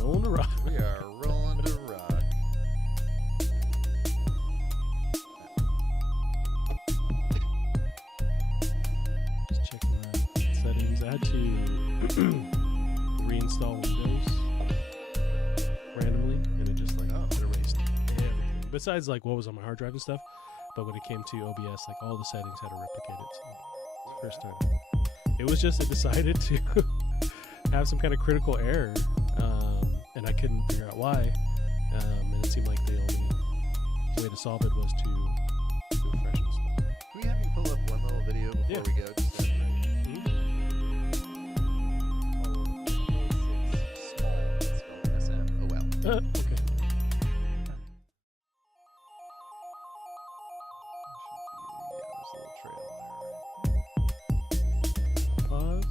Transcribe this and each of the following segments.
Rolling to rock. We are rolling to rock. Just checking the settings. I had to reinstall Windows randomly, and it just it erased everything. Besides like what was on my hard drive and stuff, but when it came to OBS, like all the settings had to replicate it. So it's the first time. It was just it decided to have some kind of critical error, and I couldn't figure out why. And it seemed like the only way to solve it was to refresh and stuff. Can we have you pull up one little video before we go? Just that, right? Okay. There should be, there's a little trail there, right? Pause.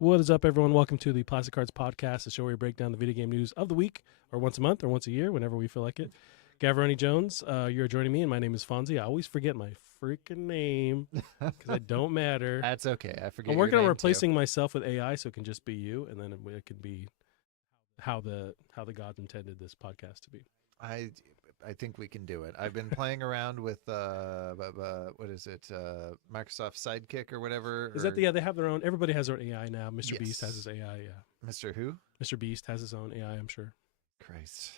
What is up, everyone? Welcome to the Plastic Cards Podcast, the show where we break down the video game news of the week, or once a month, or once a year, whenever we feel like it. Gavroni Jones, you're joining me, and my name is Fonzie. I always forget my freaking name because I don't matter. That's okay. I forget. I'm working your on name replacing myself with AI, so it can just be you, and then it can be how the gods intended this podcast to be. I think we can do it. I've been playing around with what is it? Microsoft Sidekick or whatever. Is that the? Yeah, they have their own. Everybody has their own AI now. Mr. Beast has his AI. Yeah. Mr. Who? Mr. Beast has his own AI. I'm sure. Christ.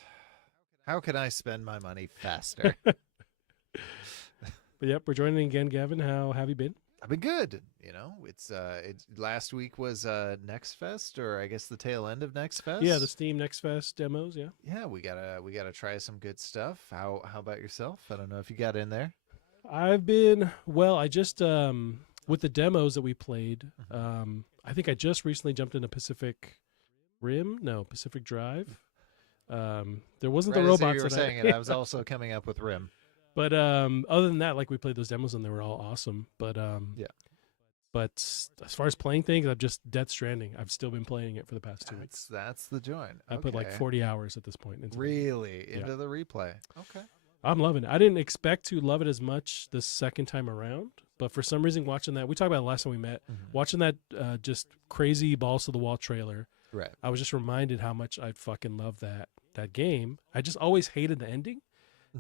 How can I spend my money faster? But yep, we're joining again, Gavin. How have you been? I've been good. You know, it's last week was Next Fest, or I guess the tail end of Next Fest. Yeah, the Steam Next Fest demos. Yeah. Yeah, we gotta try some good stuff. How about yourself? I don't know if you got in there. I've been well. I just with the demos that we played. I think I just recently jumped into Pacific Drive. There wasn't the robots. As you were saying it, I was also coming up with Rim. But other than that, like we played those demos and they were all awesome. But yeah. But as far as playing things, I've just Death Stranding. I've still been playing it for the past 2 weeks. That's the joint. I put like 40 hours at this point. Into into the replay. Okay. I'm loving it. I didn't expect to love it as much the second time around, but for some reason watching that, we talked about it last time we met, watching that just crazy balls to the wall trailer. Right. I was just reminded how much I fucking love that game. I just always hated the ending.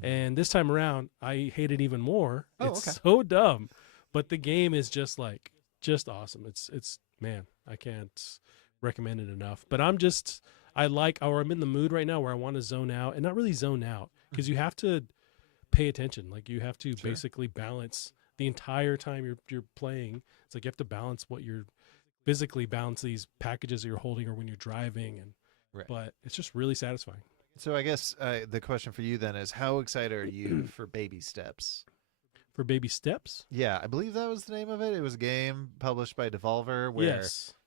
And this time around, I hate it even more. It's so dumb, but the game is just awesome. It's man, I can't recommend it enough. But I'm in the mood right now where I want to zone out, and not really zone out because you have to pay attention. Like you have to basically balance the entire time you're playing. It's like you have to balance what you're physically balance these packages that you're holding or when you're driving, but it's just really satisfying. So I guess the question for you then is, how excited are you for Baby Steps? For Baby Steps? Yeah, I believe that was the name of it. It was a game published by Devolver where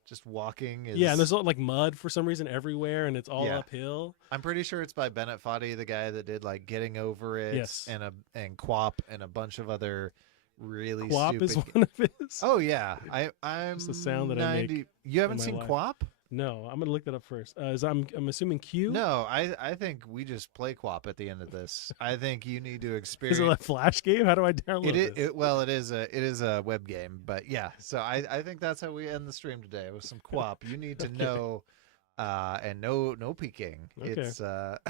just walking is... Yeah, and there's like mud for some reason everywhere, and it's all uphill. I'm pretty sure it's by Bennett Foddy, the guy that did like Getting Over It and Quap and a bunch of other really Quap stupid... is one of his. Oh, yeah. I'm It's the sound that I make. You haven't seen Quap? No, I'm gonna look that up first. I'm assuming Q. No, I think we just play Quap at the end of this. I think you need to experience. Is it a Flash game? How do I download it? Well, it is a web game, but yeah. So I think that's how we end the stream today with some Quap. You need to know, and no peeking. Okay. It's But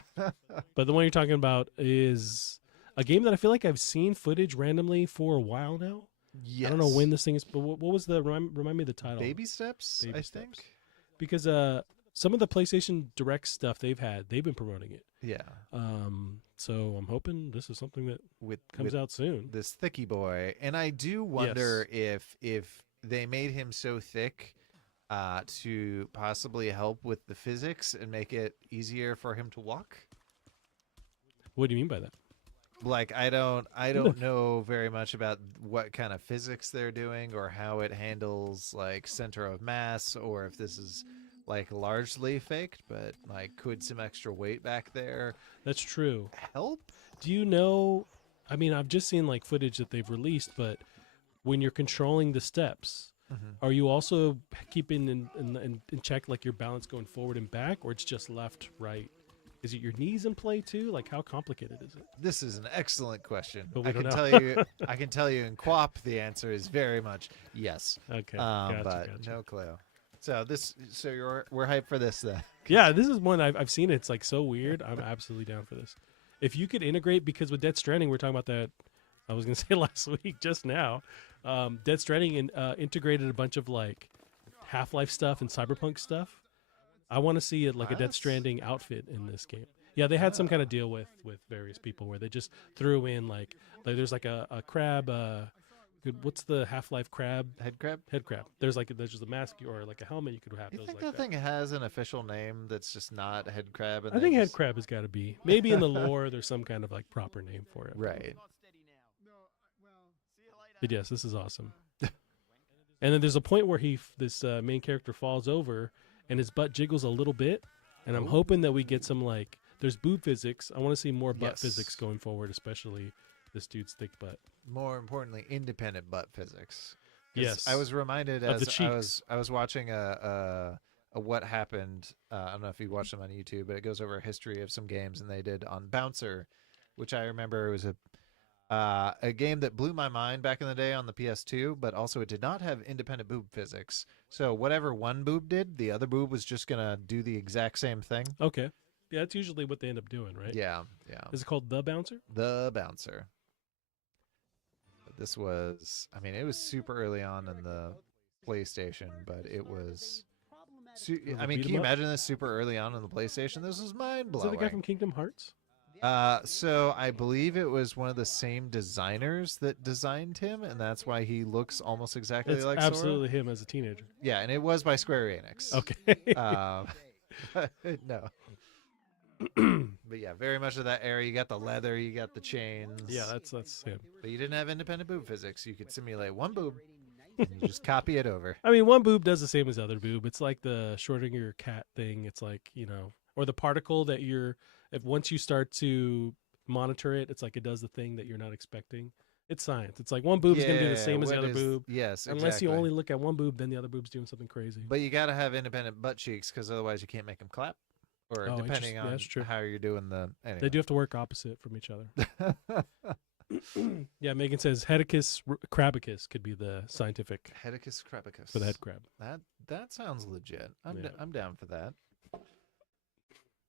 the one you're talking about is a game that I feel like I've seen footage randomly for a while now. Yes. I don't know when this thing is, but what was the remind me of the title? Baby Steps. I think. Because some of the PlayStation Direct stuff they've been promoting it. Yeah. So I'm hoping this is something that comes out soon. This thicky boy, and I do wonder if they made him so thick to possibly help with the physics and make it easier for him to walk. What do you mean by that? Like I don't know very much about what kind of physics they're doing or how it handles like center of mass, or if this is like largely faked, but like could some extra weight back there That's true. help? Do you know, I mean, I've just seen like footage that they've released, but when you're controlling the steps, are you also keeping in check like your balance going forward and back, or it's just left, right? Is it your knees in play too? Like, how complicated is it? This is an excellent question. But we I can don't know. tell you, I can tell you in QWOP, the answer is very much yes. Okay, but gotcha. no clue. So we're hyped for this then. Yeah, this is one I've seen. It's like so weird. I'm absolutely down for this. If you could integrate, because with Death Stranding, we're talking about that. I was gonna say last week, just now. Death Stranding integrated a bunch of like Half-Life stuff and Cyberpunk stuff. I want to see it like a Death Stranding outfit in this game. Yeah, they had some kind of deal with various people where they just threw in like there's like a crab. What's the Half-Life crab? Head crab. Head crab. There's just a mask or like a helmet you could have. You those think like that thing has an official name that's just not head crab? And I think head crab has got to be. Maybe in the lore there's some kind of like proper name for it. Right. But yes, this is awesome. And then there's a point where this main character falls over and his butt jiggles a little bit, and I'm hoping that we get some like there's boob physics. I want to see more butt physics going forward, especially this dude's thick butt. More importantly, independent butt physics. Yes, I was reminded of as I was watching a what happened. I don't know if you watched them on YouTube, but it goes over a history of some games, and they did on Bouncer, which I remember was a game that blew my mind back in the day on the PS2, but also it did not have independent boob physics. So whatever one boob did, the other boob was just going to do the exact same thing. Okay. Yeah, that's usually what they end up doing, right? Yeah. Is it called The Bouncer? The Bouncer. But this was, I mean, it was super early on in the PlayStation, but it was... I mean, can you imagine this super early on in the PlayStation? This was mind-blowing. Is that the guy from Kingdom Hearts? So I believe it was one of the same designers that designed him, and that's why he looks almost exactly like Sora. Absolutely him as a teenager. Yeah, and it was by Square Enix. Okay. No. But yeah, very much of that era. You got the leather, you got the chains. Yeah, that's him. But you didn't have independent boob physics. You could simulate one boob, and you just copy it over. I mean, one boob does the same as the other boob. It's like the Schrodinger cat thing. It's like, or the particle that if once you start to monitor it, it's like it does the thing that you're not expecting. It's science. It's like one boob is going to do the same as the other boob. Yes, exactly. Unless you only look at one boob, then the other boob's doing something crazy. But you got to have independent butt cheeks because otherwise you can't make them clap. Or depending on how you're doing the... Anyway. They do have to work opposite from each other. Yeah, Megan says Heticus crabicus could be the scientific... Heticus crabicus. For the head crab. That sounds legit. I'm down for that.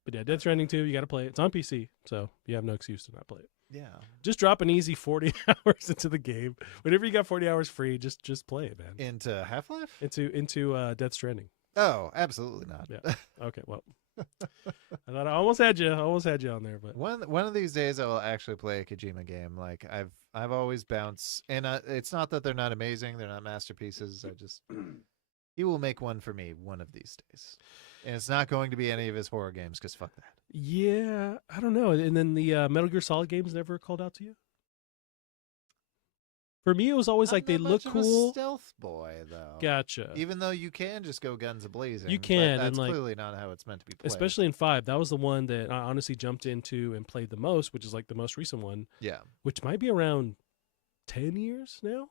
But yeah, Death Stranding 2, you got to play it. It's on PC, so you have no excuse to not play it. Yeah. Just drop an easy 40 hours into the game. Whenever you got 40 hours free, just play it, man. Into Half-Life? Into Death Stranding. Oh, absolutely not. Yeah. Okay, well. I thought I almost had you on there, but one of these days I will actually play a Kojima game. Like I've always bounced, and it's not that they're not amazing, they're not masterpieces. He will make one for me one of these days. And it's not going to be any of his horror games, because fuck that. Yeah, I don't know. And then the Metal Gear Solid games never called out to you? For me, it was always like they look cool. A stealth boy, though. Gotcha. Even though you can just go guns a-blazing. You can. That's and like, clearly not how it's meant to be played. Especially in 5. That was the one that I honestly jumped into and played the most, which is like the most recent one. Yeah. Which might be around 10 years now.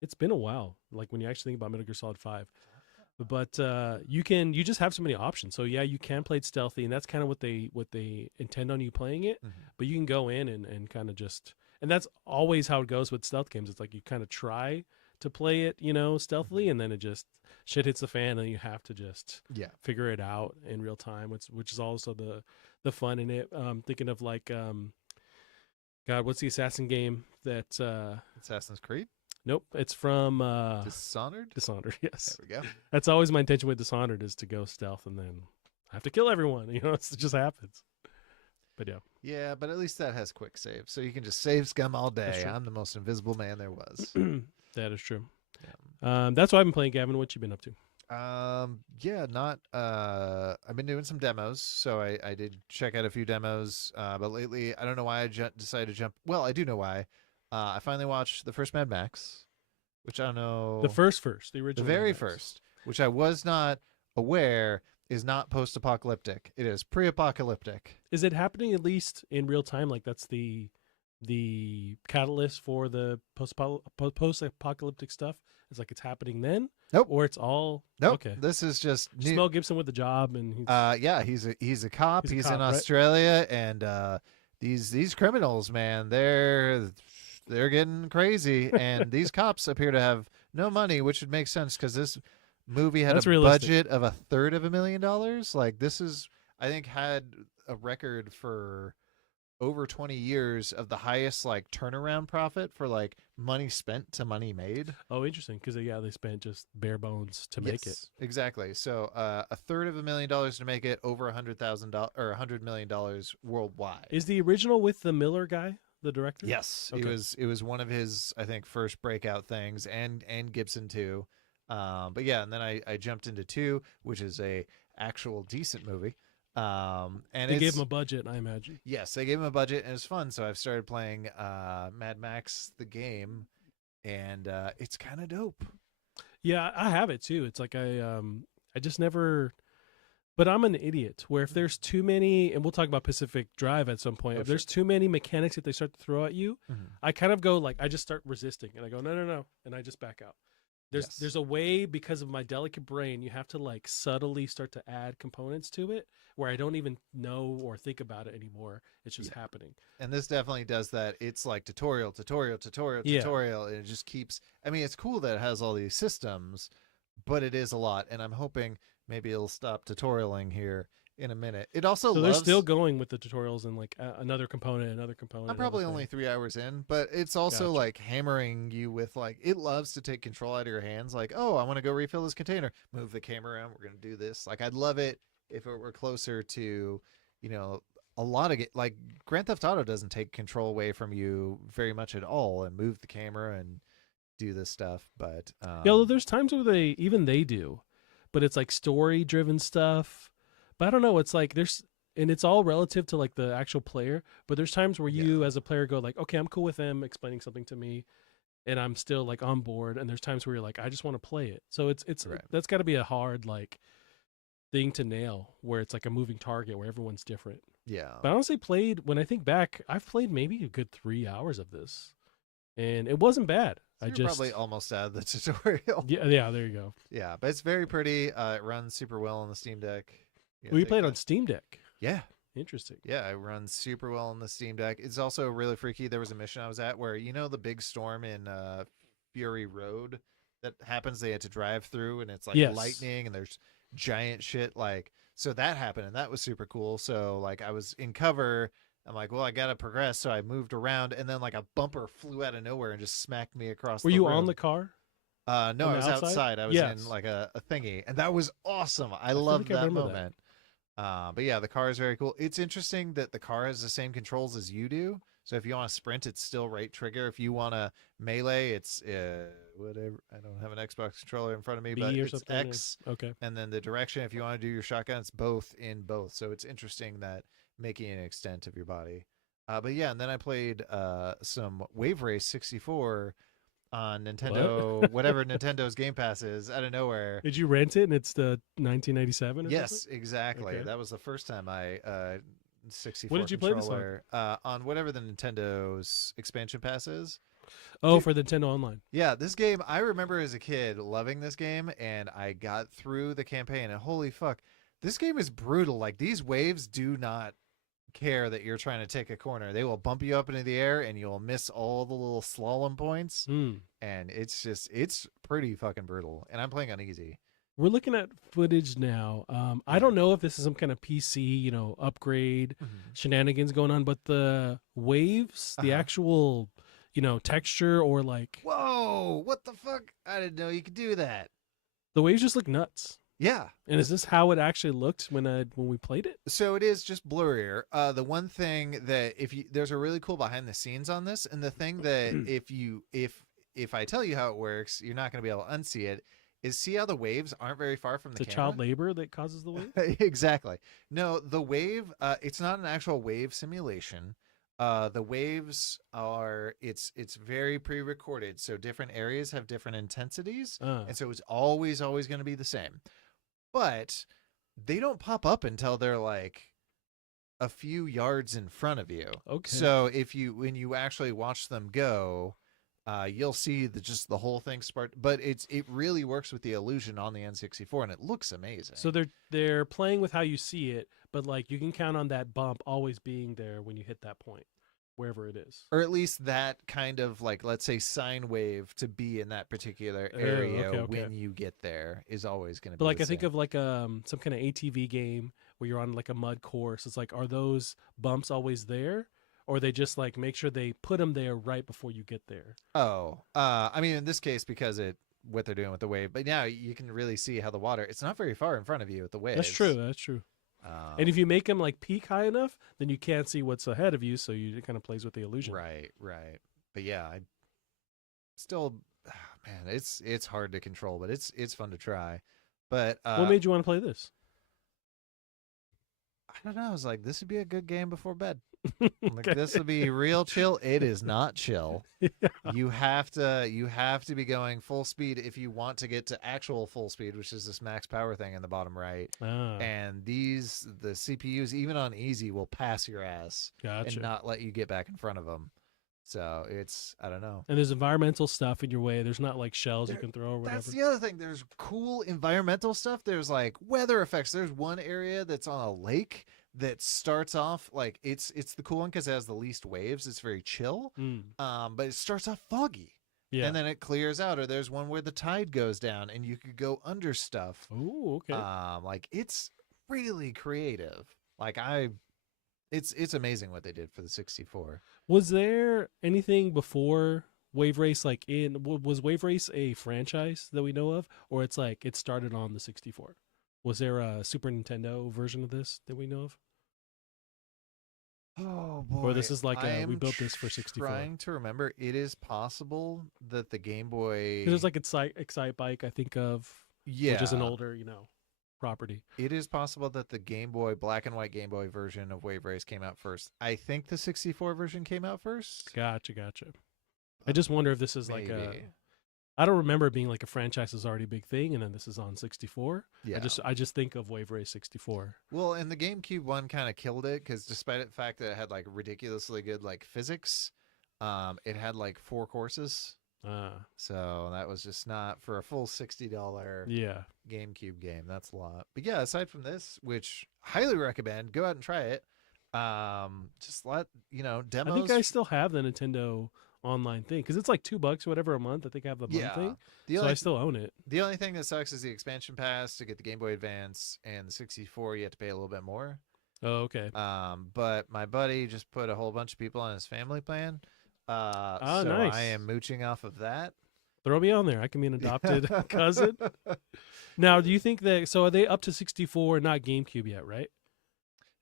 It's been a while, like when you actually think about Metal Gear Solid 5. But you just have so many options. So yeah, you can play it stealthy, and that's kind of what they intend on you playing it. Mm-hmm. But you can go in and kind of just, and that's always how it goes with stealth games. It's like you kind of try to play it, stealthily, and then it just shit hits the fan, and you have to just figure it out in real time, which is also the fun in it. Thinking of like, God, what's the assassin game that Assassin's Creed? Nope, it's from Dishonored. Dishonored, yes. There we go. That's always my intention with Dishonored, is to go stealth and then I have to kill everyone. It just happens. But yeah. Yeah, but at least that has quick save, so you can just save scum all day. I'm the most invisible man there was. That is true. Yeah. That's why I've been playing. Gavin, what you been up to? I've been doing some demos, so I did check out a few demos. But lately, I don't know why I decided to jump. Well, I do know why. I finally watched the first Mad Max, which I don't know. The original. The very first, which I was not aware is not post-apocalyptic. It is pre-apocalyptic. Is it happening at least in real time? Like that's the catalyst for the post-apocalyptic stuff? It's like it's happening then? Nope. Or it's all Nope. okay. This is just new. Mel Gibson with the job, and he's a cop. He's cop, in Australia, and these criminals, man, they're getting crazy, and these cops appear to have no money, which would make sense because this movie had a budget of $325,000. Like, this is, I think, had a record for over 20 years of the highest like turnaround profit for like money spent to money made. Oh, interesting, because they spent just bare bones to make it. Exactly. So $325,000 to make it, over $100,000 or $100 million worldwide. Is the original with the Miller guy the director? Yes, okay. It was one of his, I think, first breakout things, and Gibson too. But yeah, and then I jumped into 2, which is a actual decent movie. And they gave him a budget, I imagine. Yes, they gave him a budget, and it's fun. So I've started playing Mad Max the game, and it's kind of dope. Yeah, I have it too. It's like I just never. But I'm an idiot where if there's too many, and we'll talk about Pacific Drive at some point, if there's too many mechanics that they start to throw at you, I kind of go like, I just start resisting, and I go, no, and I just back out. There's a way, because of my delicate brain, you have to like subtly start to add components to it where I don't even know or think about it anymore. It's just happening. And this definitely does that. It's like tutorial, and it just keeps, I mean, it's cool that it has all these systems, but it is a lot. And I'm hoping maybe it'll stop tutorialing here in a minute. It also they're still going with the tutorials and like another component. I'm probably only 3 hours in, but it's also like hammering you with like, it loves to take control out of your hands. Like, oh, I want to go refill this container. Move the camera around. We're going to do this. Like, I'd love it if it were closer to, a lot of it. Like Grand Theft Auto doesn't take control away from you very much at all and move the camera and do this stuff. But although there's times where they do, but it's like story driven stuff. But I don't know. It's like and it's all relative to like the actual player. But there's times where you as a player go like, okay, I'm cool with them explaining something to me, and I'm still like on board. And there's times where you're like, I just want to play it. So it's right. That's got to be a hard like thing to nail, where it's like a moving target where everyone's different. Yeah. But I honestly when I think back, I've played maybe a good 3 hours of this, and it wasn't bad. So you're probably almost out of the tutorial. Yeah, there you go. Yeah, but it's very pretty. It runs super well on the Steam Deck. You played on Steam Deck. Yeah. Interesting. Yeah, it runs super well on the Steam Deck. It's also really freaky. There was a mission I was at where, the big storm in Fury Road that happens, they had to drive through, and it's like lightning, and there's giant shit. Like, so that happened, and that was super cool. So like, I was in cover. I'm like, well, I gotta progress, so I moved around, and then like a bumper flew out of nowhere and just smacked me across. Were you road. on the car? No, I was outside. I was in like a thingy, and that was awesome. I loved that moment. But yeah, the car is very cool. It's interesting that the car has the same controls as you do. So if you want to sprint, it's still right trigger. If you want to melee, it's whatever. I don't have an Xbox controller in front of me, but it's X. Okay. And then the direction, if you want to do your shotgun, it's both in both. So it's interesting that making an extent of your body. But yeah, and then I played some Wave Race 64 on Nintendo, whatever Nintendo's Game Pass is, out of nowhere. Did you rent it and it's the 1997 or Yes, something? exactly. Okay. That was the first time I 64 What did you play this on? On whatever the Nintendo's expansion pass is. Oh, for the Nintendo Online. Yeah, this game, I remember as a kid loving this game, and I got through the campaign, and holy fuck, this game is brutal. Like, these waves do not care that you're trying to take a corner. They will bump you up into the air, and you'll miss all the little slalom points. And it's pretty fucking brutal. And I'm playing on easy. We're looking at footage now. I don't know if this is some kind of PC, upgrade shenanigans going on, but the waves, the actual, texture, or like, whoa, what the fuck? I didn't know you could do that. The waves just look nuts. Yeah. And is this how it actually looked when we played it? So it is just blurrier. The one thing that there's a really cool behind the scenes on this, and the thing that if I tell you how it works, you're not going to be able to unsee it, is see how the waves aren't very far from the camera? Child labor that causes the wave? Exactly. No, the wave, it's not an actual wave simulation. The waves are, it's very pre-recorded, so different areas have different intensities, and so it's always going to be the same. But they don't pop up until they're like a few yards in front of you. Okay. So when you actually watch them go, you'll see just the whole thing spark. But it really works with the illusion on the N64, and it looks amazing. So they're playing with how you see it, but like you can count on that bump always being there when you hit that point, wherever it is. Or at least that kind of like, let's say, sine wave to be in that particular area okay. when you get there is always going to be. But like I think of like some kind of ATV game where you're on like a mud course. It's like, are those bumps always there? Or they just like make sure they put them there right before you get there? I mean, in this case, because what they're doing with the wave, but now you can really see how the water, it's not very far in front of you with the waves. That's true. And if you make them like peak high enough, then you can't see what's ahead of you, so it kind of plays with the illusion. Right. But yeah, I still, man, it's hard to control, but it's fun to try. But what made you want to play this? I don't know. I was like, this would be a good game before bed. Like, this would be real chill. It is not chill. Yeah. You have to be going full speed if you want to get to actual full speed, which is this max power thing in the bottom right. And the CPUs, even on easy, will pass your ass and not let you get back in front of them. So I don't know. And there's environmental stuff in your way. There's not like shells you can throw or whatever. That's the other thing. There's cool environmental stuff. There's like weather effects. There's one area that's on a lake that starts off like it's the cool one because it has the least waves. It's very chill. But it starts off foggy. Yeah. And then it clears out. Or there's one where the tide goes down and you could go under stuff. Oh, okay. Like it's really creative. Like it's amazing what they did for the 64. Was there anything before Wave Race was Wave Race a franchise that we know of, or it's like it started on the 64? Was there a Super Nintendo version of this that we know of? Oh boy! Or this is like we built this for 64. Trying to remember, it is possible that the Game Boy. There's like Excite Bike, I think of, which is an older, property. It is possible that the Game Boy, black and white Game Boy version of Wave Race came out first. I think the 64 version came out first. Gotcha. I just wonder if this is like I don't remember it being like a franchise is already a big thing, and then this is on 64. Yeah. I just think of Wave Race 64. Well, and the GameCube one kind of killed it because despite the fact that it had like ridiculously good like physics, it had like 4 courses. So that was just not for a full $60 GameCube game. That's a lot. But yeah, aside from this, which highly recommend, go out and try it. Just let demos. I think I still have the Nintendo online thing because it's like $2 or whatever a month. I think I have the month thing, so I still own it. The only thing that sucks is the expansion pass to get the Game Boy Advance and the 64. You have to pay a little bit more. Oh, okay. But my buddy just put a whole bunch of people on his family plan. So nice. I am mooching off of that. Throw me on there. I can be an adopted cousin. Now, do you think so are they up to 64 and not GameCube yet, right?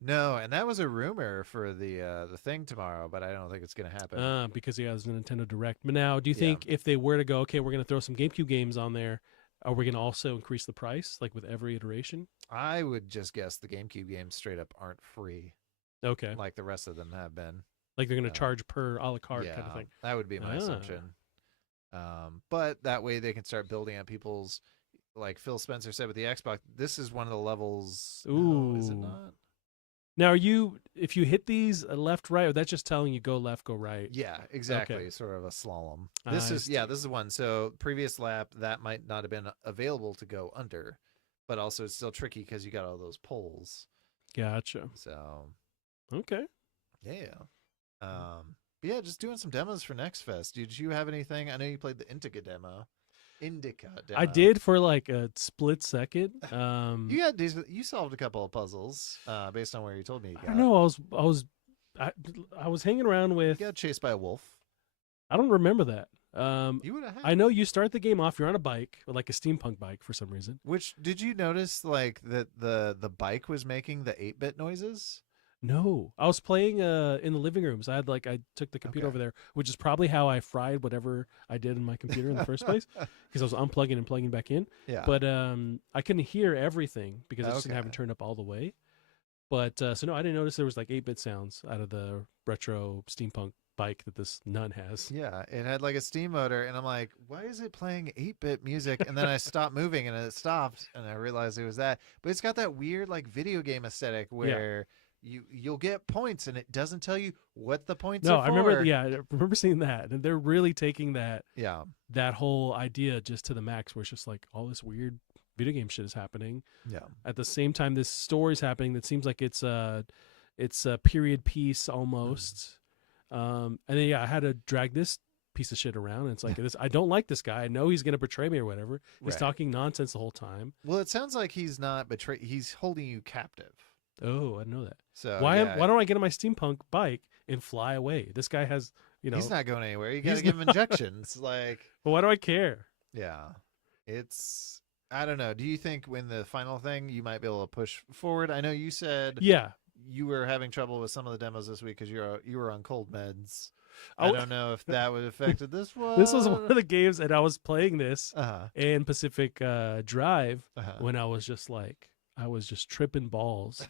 No, and that was a rumor for the thing tomorrow, but I don't think it's going to happen. Because there's a Nintendo Direct. But now, do you think if they were to go, okay, we're going to throw some GameCube games on there, are we going to also increase the price, like with every iteration? I would just guess the GameCube games straight up aren't free. Okay. Like the rest of them have been. Like they're going to charge per a la carte kind of thing. That would be my assumption. But that way they can start building on people's, like Phil Spencer said with the Xbox, this is one of the levels. Ooh. No, is it not? Now, if you hit these left, right, or that's just telling you go left, go right? Yeah, exactly. Okay. Sort of a slalom. This is one. So previous lap, that might not have been available to go under, but also it's still tricky because you got all those poles. Gotcha. So. Okay. Yeah. But yeah, just doing some demos for Next Fest. Did you have anything? I know you played the Indica demo. I did for like a split second. You solved a couple of puzzles based on where you told me you got. I don't know. I was hanging around with. You got chased by a wolf. I don't remember that. You would have. I know you start the game off. You're on a bike, like a steampunk bike for some reason. Which did you notice? Like that the bike was making the 8-bit noises. No, I was playing in the living room. So I took the computer over there, which is probably how I fried whatever I did in my computer in the first place, because I was unplugging and plugging back in. Yeah. But I couldn't hear everything because I just didn't have it turned up all the way. But so no, I didn't notice there was like 8-bit sounds out of the retro steampunk bike that this nun has. Yeah, it had like a steam motor, and I'm like, why is it playing 8-bit music? And then I stopped moving, and it stopped, and I realized it was that. But it's got that weird like video game aesthetic where. Yeah. you'll get points, and it doesn't tell you what the points No, are I remember. for. Yeah, I remember seeing that, and they're really taking that Yeah. that whole idea just to the max, where it's just like all this weird video game shit is happening. Yeah. At the same time, this story's happening that seems like it's a period piece almost. And then yeah, I had to drag this piece of shit around. And it's like this. I don't like this guy. I know he's gonna betray me or whatever. He's Right. talking nonsense the whole time. Well, it sounds like he's not betray. He's holding you captive. Oh, I didn't know that. So Why yeah, don't I get on my steampunk bike and fly away? This guy has, he's not going anywhere. You got to he's give him injections. Like, But why do I care? yeah, it's. I don't know. Do you think when the final thing you might be able to push forward? I know you said Yeah. you were having trouble with some of the demos this week because you were on cold meds. Oh. I don't know if that would have affected this one. This was one of the games, and I was playing this Uh-huh. in Pacific Drive Uh-huh. when I was just tripping balls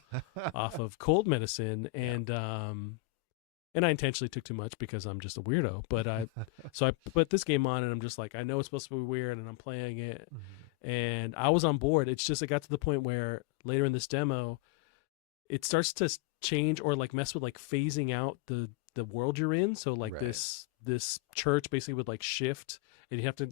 off of cold medicine, and I intentionally took too much because I'm just a weirdo. But I put this game on, and I'm just like, I know it's supposed to be weird, and I'm playing it, and I was on board. It's just it got to the point where later in this demo, it starts to change or like mess with like phasing out the world you're in. So like Right. this church basically would like shift, and you have to.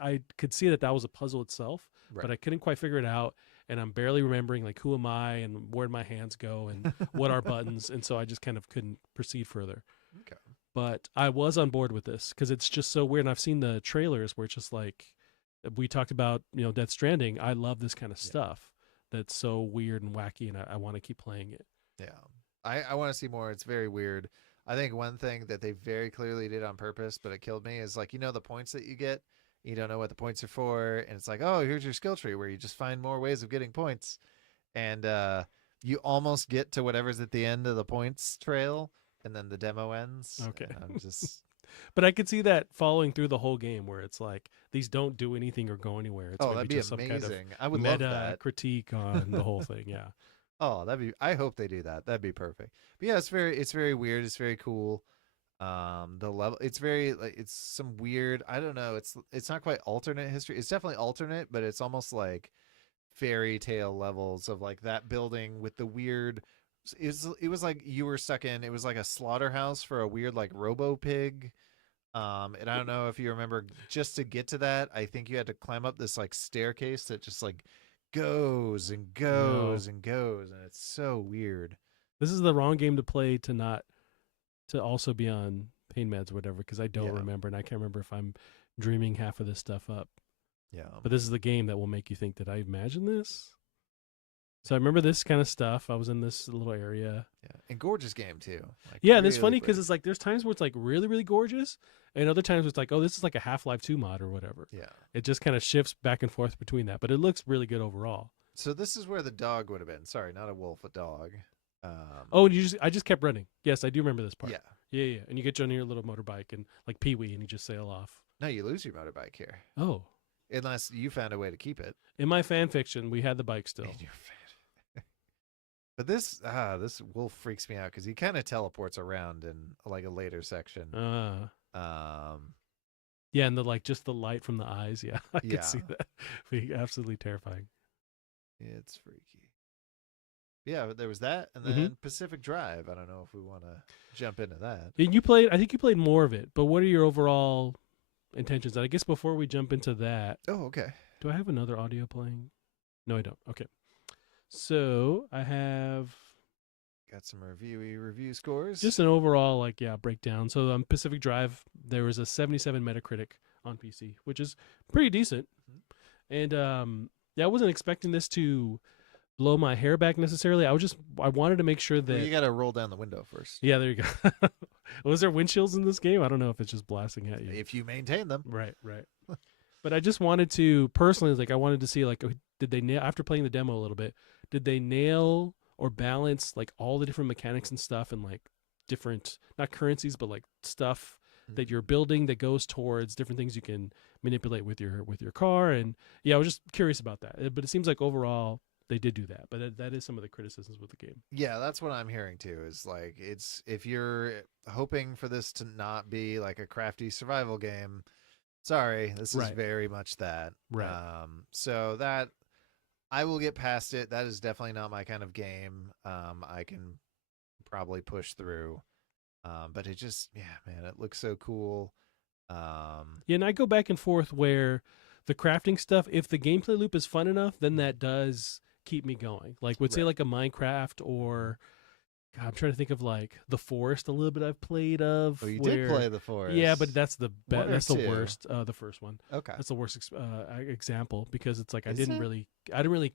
I could see that was a puzzle itself, Right. but I couldn't quite figure it out. And I'm barely remembering like who am I and where my hands go and what are buttons, and so I just kind of couldn't proceed further. Okay. But I was on board with this because it's just so weird. And I've seen the trailers where it's just like we talked about, Death Stranding. I love this kind of stuff that's so weird and wacky, and I want to keep playing it. Yeah. I want to see more. It's very weird. I think one thing that they very clearly did on purpose, but it killed me, is like, the points that you get, you don't know what the points are for, and it's like, oh, here's your skill tree where you just find more ways of getting points. And you almost get to whatever's at the end of the points trail, and then the demo ends. Okay. And I'm just But I could see that following through the whole game where it's like these don't do anything or go anywhere. It's that'd be just amazing. some kind of I would love meta that. critique on the whole thing. Yeah. Oh, I hope they do that. That'd be perfect. But yeah, it's very weird. It's very cool. The level, it's some weird, I don't know. It's not quite alternate history. It's definitely alternate, but it's almost like fairy tale levels of like that building with the weird. It was like you were stuck in. It was like a slaughterhouse for a weird like robo pig. And I don't know if you remember, just to get to that, I think you had to climb up this like staircase that just like goes and goes and goes, and it's so weird. This is the wrong game to play to also be on pain meds or whatever, because I don't remember, and I can't remember if I'm dreaming half of this stuff up. Yeah. But this is the game that will make you think, did I imagine this? So I remember this kind of stuff. I was in this little area. Yeah. And gorgeous game too. Like, yeah, and it's really funny because pretty. it's like there's times where it's like really, really gorgeous, and other times it's like, oh, this is like a Half-Life 2 mod or whatever. Yeah. It just kind of shifts back and forth between that, but it looks really good overall. So this is where the dog would have been. Sorry, not a wolf, a dog. Oh, I just kept running. Yes, I do remember this part. Yeah. Yeah. And you get on your little motorbike and like Pee-wee, and you just sail off. No, you lose your motorbike here. Oh. Unless you found a way to keep it. In my fan fiction, we had the bike still. In your fan. But this wolf freaks me out because he kind of teleports around in like a later section. Yeah, and just the light from the eyes. Yeah, I could see Yeah. that. Be absolutely terrifying. It's freaky. Yeah, but there was that, and then Pacific Drive. I don't know if we want to jump into that. And I think you played more of it, but what are your overall intentions? I guess before we jump into that. Oh, okay. Do I have another audio playing? No, I don't. Okay. So I have Got some review scores. just an overall breakdown. So on Pacific Drive, there was a 77 Metacritic on PC, which is pretty decent. And I wasn't expecting this to blow my hair back necessarily. I wanted to make sure that you got to roll down the window first. Yeah, there you go. Was there windshields in this game? I don't know if it's just blasting at you. If you maintain them. Right. But I just wanted to personally, I wanted to see did they nail, after playing the demo a little bit, did they nail or balance all the different mechanics and stuff and different, not currencies, but stuff that you're building that goes towards different things you can manipulate with your car. And yeah, I was just curious about that. But it seems like overall they did do that. But that is some of the criticisms with the game. Yeah, that's what I'm hearing too. Is it's if you're hoping for this to not be like a crafty survival game, sorry, this is very much that. Right. So that I will get past it. That is definitely not my kind of game. I can probably push through. But it just, yeah, man, it looks so cool. Yeah, and I go back and forth where the crafting stuff, if the gameplay loop is fun enough, then that does keep me going. Like, would say Right. like a Minecraft or God, I'm trying to think of like the Forest a little bit I've played of. Oh, you did where play the Yeah, but Forest. that's the One or that's the two? worst. The first one. Okay. That's the worst example because it's like Is it? I didn't really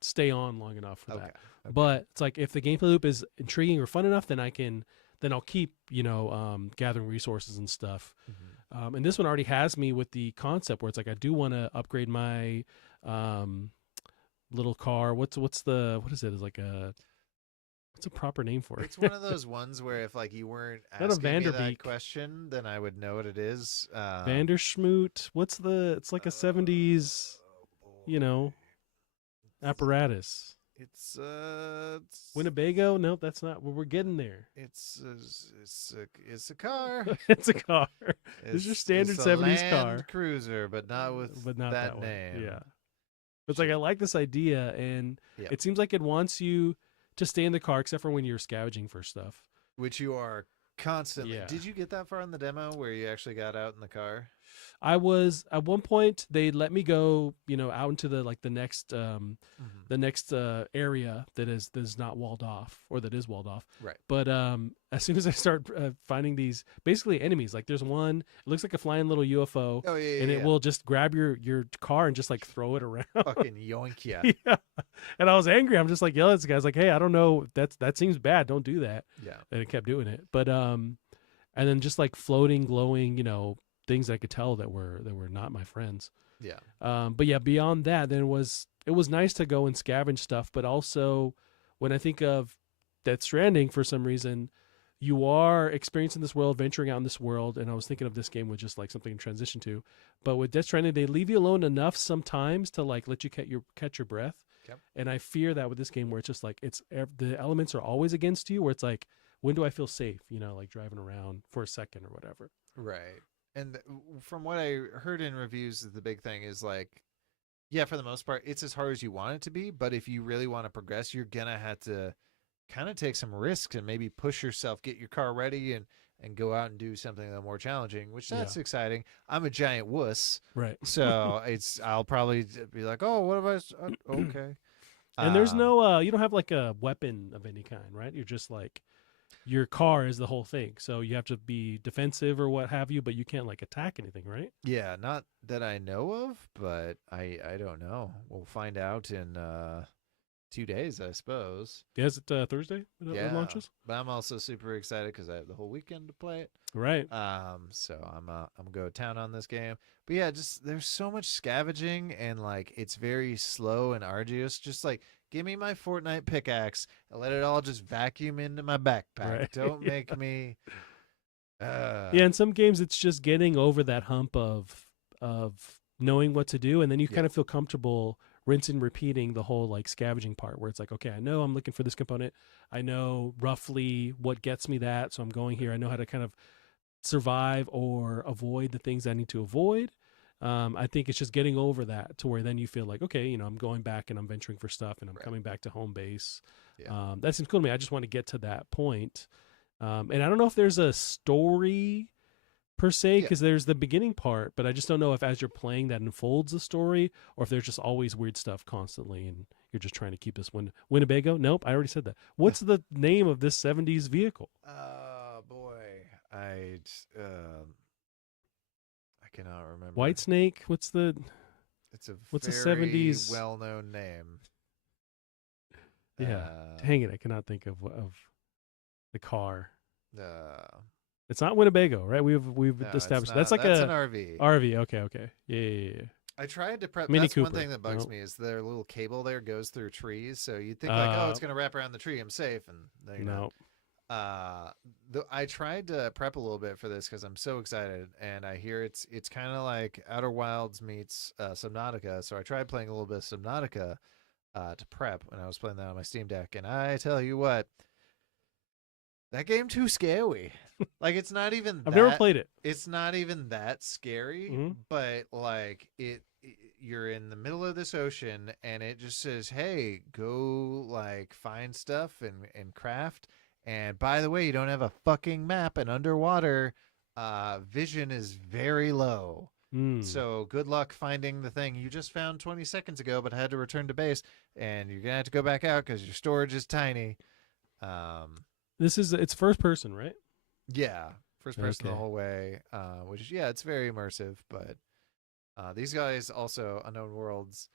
stay on long enough for Okay. that. Okay. But it's like if the gameplay loop is intriguing or fun enough, then I'll keep gathering resources and stuff. And this one already has me with the concept where it's like I do want to upgrade my little car. What is it? Is like a what's a proper name for it? It's one of those ones where if like you weren't Not a asking me that Vanderbeek. question, then I would know what it is. Vanderschmoot. It's like a 70s, you know, apparatus. It's Winnebago? Nope, that's not. Well, we're getting there. it's a car. It's a car. It's your standard it's a 70s Land car, Cruiser, but not with but not that that one. name. Yeah. It's like I like this idea, and Yep. it seems like it wants you to stay in the car, except for when you're scavenging for stuff. Which you are constantly. Yeah. Did you get that far in the demo where you actually got out in the car? I was at one point they let me go, out into the next area that is not walled off or that is walled off. Right. But as soon as I start finding these basically enemies, like there's one, it looks like a flying little UFO, Oh yeah, and it will just grab your car and just like throw it around. fucking yoink ya. Yeah. And I was angry. I'm just like yelling at this guy. I was like, hey, I don't know. That seems bad. Don't do that. Yeah. And it kept doing it. But and then just like floating, glowing, things I could tell that were not my friends. Yeah. But yeah, beyond that, then it was nice to go and scavenge stuff. But also, when I think of Death Stranding, for some reason, you are experiencing this world, venturing out in this world, and I was thinking of this game with just like something to transition to. But with Death Stranding, they leave you alone enough sometimes to like let you catch your breath. Yep. And I fear that with this game, where it's just like the elements are always against you. Where it's like, when do I feel safe? Like driving around for a second or whatever. Right. And from what I heard in reviews, the big thing is like, yeah, for the most part, it's as hard as you want it to be. But if you really want to progress, you're gonna have to kind of take some risks and maybe push yourself, get your car ready, and go out and do something a little more challenging. Which that's exciting. I'm a giant wuss, right? So I'll probably be like, oh, what have I? Okay. And there's no, you don't have like a weapon of any kind, right? You're just like, your car is the whole thing. So you have to be defensive or what have you, but you can't like attack anything, right? Yeah, not that I know of, but I don't know. We'll find out in 2 days, I suppose. Yeah, is it Thursday when it launches? But I'm also super excited because I have the whole weekend to play it. Right. So I'm gonna go to town on this game. But yeah, just there's so much scavenging and like it's very slow and arduous. Just like give me my Fortnite pickaxe and let it all just vacuum into my backpack. Right. Don't make me. Yeah, in some games it's just getting over that hump of knowing what to do, and then you kind of feel comfortable rinsing, repeating the whole like scavenging part, where it's like, okay, I know I'm looking for this component. I know roughly what gets me that, so I'm going here. I know how to kind of survive or avoid the things I need to avoid. I think it's just getting over that to where then you feel like, okay, I'm going back and I'm venturing for stuff and I'm coming back to home base. Yeah. That seems cool to me. I just want to get to that point. And I don't know if there's a story per se, because there's the beginning part, but I just don't know if as you're playing that unfolds a story or if there's just always weird stuff constantly and you're just trying to keep this Winnebago. Nope, I already said that. What's the name of this 70s vehicle? Boy, I cannot remember. Whitesnake? What's the What's a very 70s well-known name? Yeah, dang it, I cannot think of the car. Uh, It's not Winnebago, right? We've established that's like an RV. RV. Okay. Yeah. I tried to prep. Mini That's Cooper. one thing that bugs me is their little cable there goes through trees. So you'd think like, oh, it's gonna wrap around the tree. I'm safe, and no, you're not. I tried to prep a little bit for this because I'm so excited, and I hear it's kind of like Outer Wilds meets Subnautica. So I tried playing a little bit of Subnautica to prep when I was playing that on my Steam Deck, and I tell you what. that game too scary. Like it's not even. I've never played it. It's not even that scary, but like you're in the middle of this ocean, and it just says, "Hey, go like find stuff and craft." And by the way, you don't have a fucking map, and underwater, vision is very low. So good luck finding the thing you just found 20 seconds ago, but had to return to base, and you're gonna have to go back out because your storage is tiny. It's first person, right? Yeah, first person the whole way, which it's very immersive. But these guys also Unknown Worlds.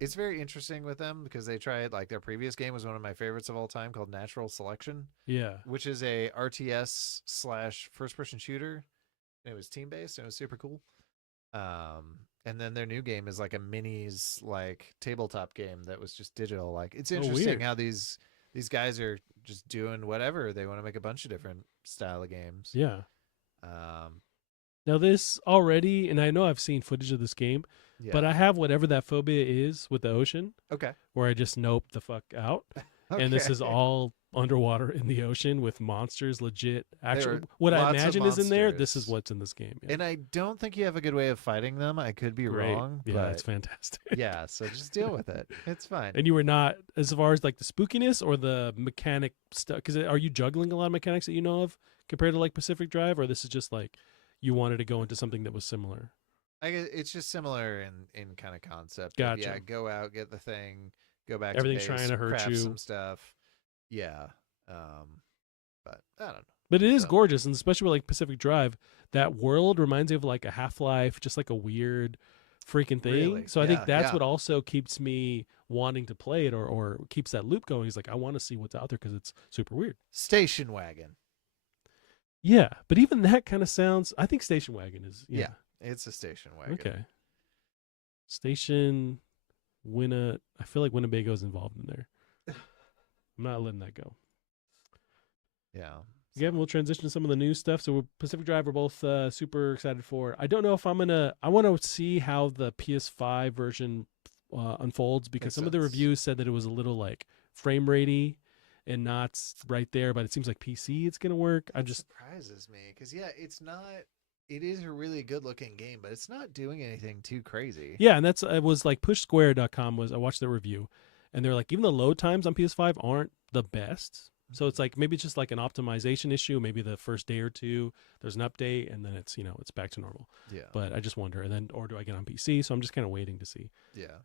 It's very interesting with them because they tried like their previous game was one of my favorites of all time called Natural Selection. Yeah, which is a RTS / first person shooter. It was team based and it was super cool. And then their new game is like a minis like tabletop game that was just digital. Like it's interesting how these guys are just doing whatever they want to make a bunch of different style of games. Yeah. Now this already, and I know I've seen footage of this game, but I have whatever that phobia is with the ocean. Okay. Where I just nope the fuck out. And this is all underwater in the ocean with monsters, legit. Actually, what I imagine is in there. This is what's in this game. Yeah. And I don't think you have a good way of fighting them. I could be wrong. Yeah, but it's fantastic. Yeah, so just deal with it. It's fine. And you were not, as far as like the spookiness or the mechanic stuff, because are you juggling a lot of mechanics that you know of compared to like Pacific Drive, or this is just like you wanted to go into something that was similar? It's just similar in kind of concept. Gotcha. Yeah, go out, get the thing, go back. Everything's to base, trying to hurt craft you. Some stuff. Yeah. But I don't know. But it is gorgeous, and especially with like Pacific Drive, that world reminds me of like a Half-Life, just like a weird freaking thing. Really? So I think that's what also keeps me wanting to play it, or keeps that loop going. Is like I want to see what's out there because it's super weird. Station Wagon. Yeah, but even that kind of sounds. I think Station Wagon is. Yeah, it's a station wagon. Okay. Station I feel like Winnebago's involved in there. I'm not letting that go. Yeah. Again, we'll transition to some of the new stuff. So Pacific Drive we're both super excited for. I don't know if I want to see how the PS5 version unfolds, because some of the reviews said that it was a little like frame ratey and not right there, but it seems like PC it's going to work. It surprises me because it is a really good looking game, but it's not doing anything too crazy. Yeah, and it was like pushsquare.com I watched their review, and they're like, even the load times on PS5 aren't the best. So it's like maybe it's just like an optimization issue. Maybe the first day or two there's an update, and then it's it's back to normal. Yeah. But I just wonder, and then or do I get on PC? So I'm just kind of waiting to see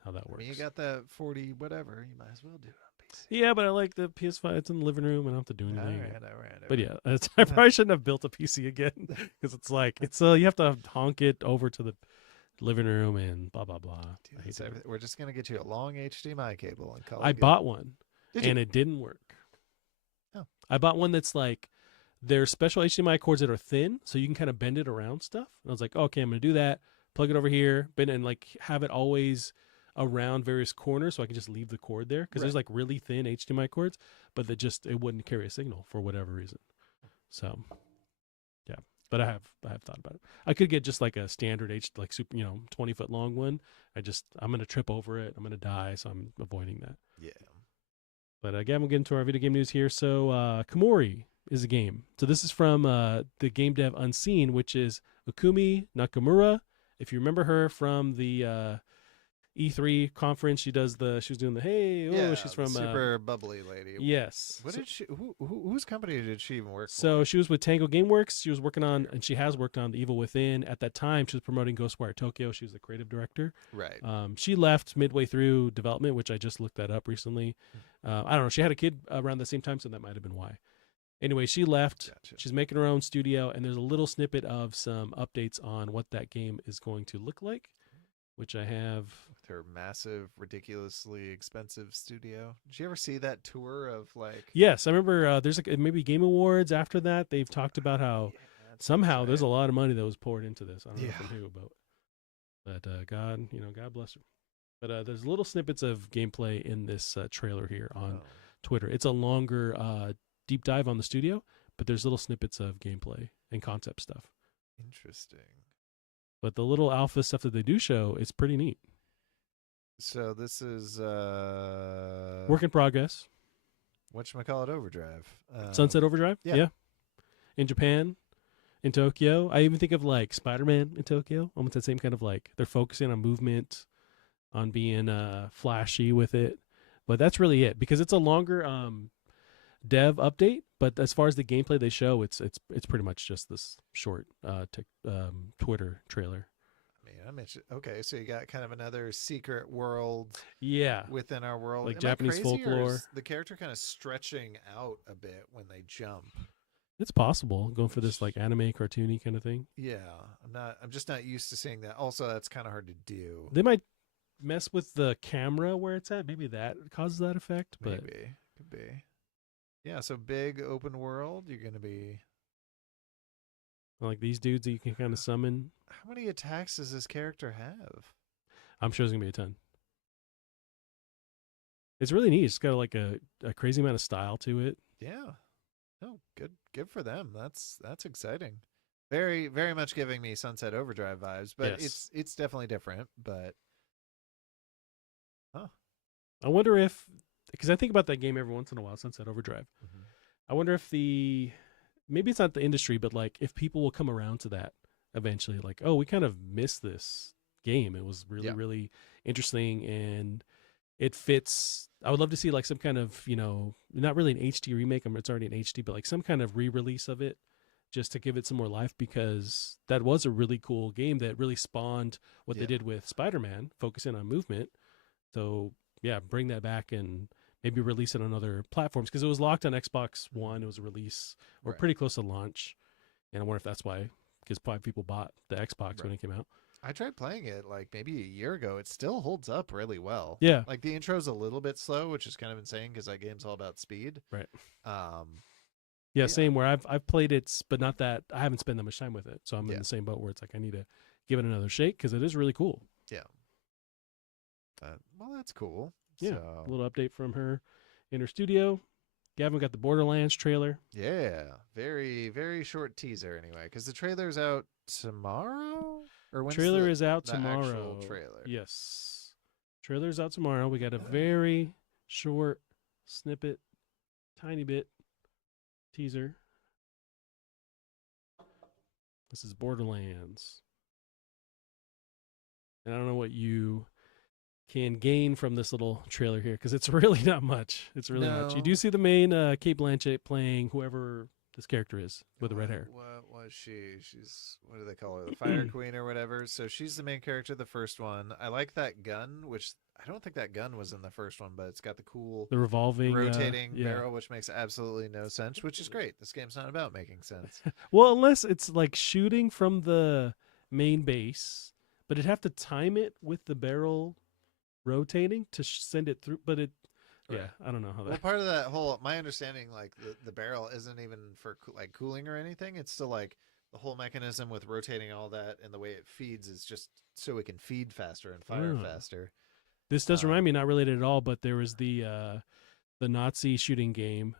how that works. I mean, you got the 40 whatever. You might as well do it on PC. Yeah, but I like the PS5. It's in the living room. I don't have to do anything. All right. But yeah, I probably shouldn't have built a PC again, because it's like you have to honk it over to the living room and blah blah blah. We're just gonna get you a long HDMI cable and call it. I bought one, and it didn't work. Oh. I bought one that's like there's special HDMI cords that are thin, so you can kind of bend it around stuff. And I was like, okay, I'm gonna do that. Plug it over here, bend it, and like have it always around various corners, so I can just leave the cord there, because there's like really thin HDMI cords, but it wouldn't carry a signal for whatever reason. So yeah, but I have thought about it. I could get just like a standard super 20-foot long one. I'm gonna trip over it. I'm gonna die, so I'm avoiding that. Yeah. But again, we'll get into our video game news here. So Komori is a game. So this is from the game dev Unseen, which is Ukumi Nakamura. If you remember her from the E3 conference, she was doing the she's from super bubbly lady. Yes. Whose company did she even work for? So she was with Tango Gameworks. She was working on, and she has worked on The Evil Within. At that time, she was promoting Ghostwire Tokyo. She was the creative director. Right. She left midway through development, which I just looked that up recently. I don't know. She had a kid around the same time, so that might have been why. Anyway, she left. Gotcha. She's making her own studio, and there's a little snippet of some updates on what that game is going to look like, which I have. With her massive, ridiculously expensive studio. Did you ever see that tour of like? Yes, I remember. There's maybe Game Awards after that. They've talked about how somehow there's a lot of money that was poured into this. I don't know from who, but God, God bless her. But there's little snippets of gameplay in this trailer here on Twitter. It's a longer deep dive on the studio, but there's little snippets of gameplay and concept stuff. Interesting. But the little alpha stuff that they do show is pretty neat. So this is work in progress. whatchamacallit Overdrive. Sunset Overdrive. Yeah. In Japan, in Tokyo. I even think of like Spider-Man in Tokyo. Almost the same kind of like they're focusing on movement, on being flashy with it. But that's really it because it's a longer dev update. But as far as the gameplay they show, it's pretty much just this short Twitter trailer. I mean, I mentioned okay, so you got kind of another secret world, within our world, like Am Japanese I crazy, or folklore. is the character kind of stretching out a bit when they jump. It's possible going for this like anime cartoony kind of thing. Yeah, I'm just not used to seeing that. Also, that's kind of hard to do. They might mess with the camera where it's at. Maybe that causes that effect. But Maybe could be. Yeah, so big open world. You're gonna be. like these dudes that you can kind of summon. How many attacks does this character have? I'm sure there's gonna be a ton. It's really neat. It's got like a crazy amount of style to it. Yeah. Oh, good for them. That's exciting. Very, very much giving me Sunset Overdrive vibes, but Yes. it's definitely different. But I wonder if, because I think about that game every once in a while, Sunset Overdrive. I wonder if maybe it's not the industry, but like if people will come around to that eventually. Like, oh, we kind of missed this game. It was really, really interesting and it fits. I would love to see like some kind of, not really an HD remake. It's already an HD, but like some kind of re-release of it just to give it some more life because that was a really cool game that really spawned what they did with Spider-Man, focusing on movement. So yeah, bring that back and maybe release it on other platforms because it was locked on Xbox One. It was a release or pretty close to launch. And I wonder if that's why, because probably people bought the Xbox when it came out. I tried playing it like maybe a year ago. It still holds up really well. Yeah. Like the intro's a little bit slow, which is kind of insane because that game's all about speed. Right. Yeah, same where I've played it, but not that I haven't spent that much time with it. So I'm in the same boat where it's like I need to give it another shake because it is really cool. Yeah. Well, that's cool. Yeah. So. A little update from her in her studio. Gavin got the Borderlands trailer. Yeah. Very, very short teaser anyway, because the trailer's out tomorrow? Or when's trailer is out the tomorrow. Actual trailer? Yes. Trailer's out tomorrow. We got a very short snippet, tiny bit teaser. This is Borderlands. And I don't know what you can gain from this little trailer here because it's really not much. It's really much. You do see the main Kate Blanchett playing whoever this character is with the red hair. What was she? She's, what do they call her? The Fire Queen or whatever. So she's the main character of the first one. I like that gun, which I don't think that gun was in the first one, but it's got the cool the revolving rotating barrel, which makes absolutely no sense, which is great. This game's not about making sense. Well, unless it's like shooting from the main base, but it'd have to time it with the barrel rotating to send it through. But I don't know how that. Well, part of that whole, my understanding, like the barrel isn't even for like cooling or anything. It's still like the whole mechanism with rotating all that and the way it feeds is just so it can feed faster and fire faster. This does remind me, not related at all, but there was the Nazi shooting game,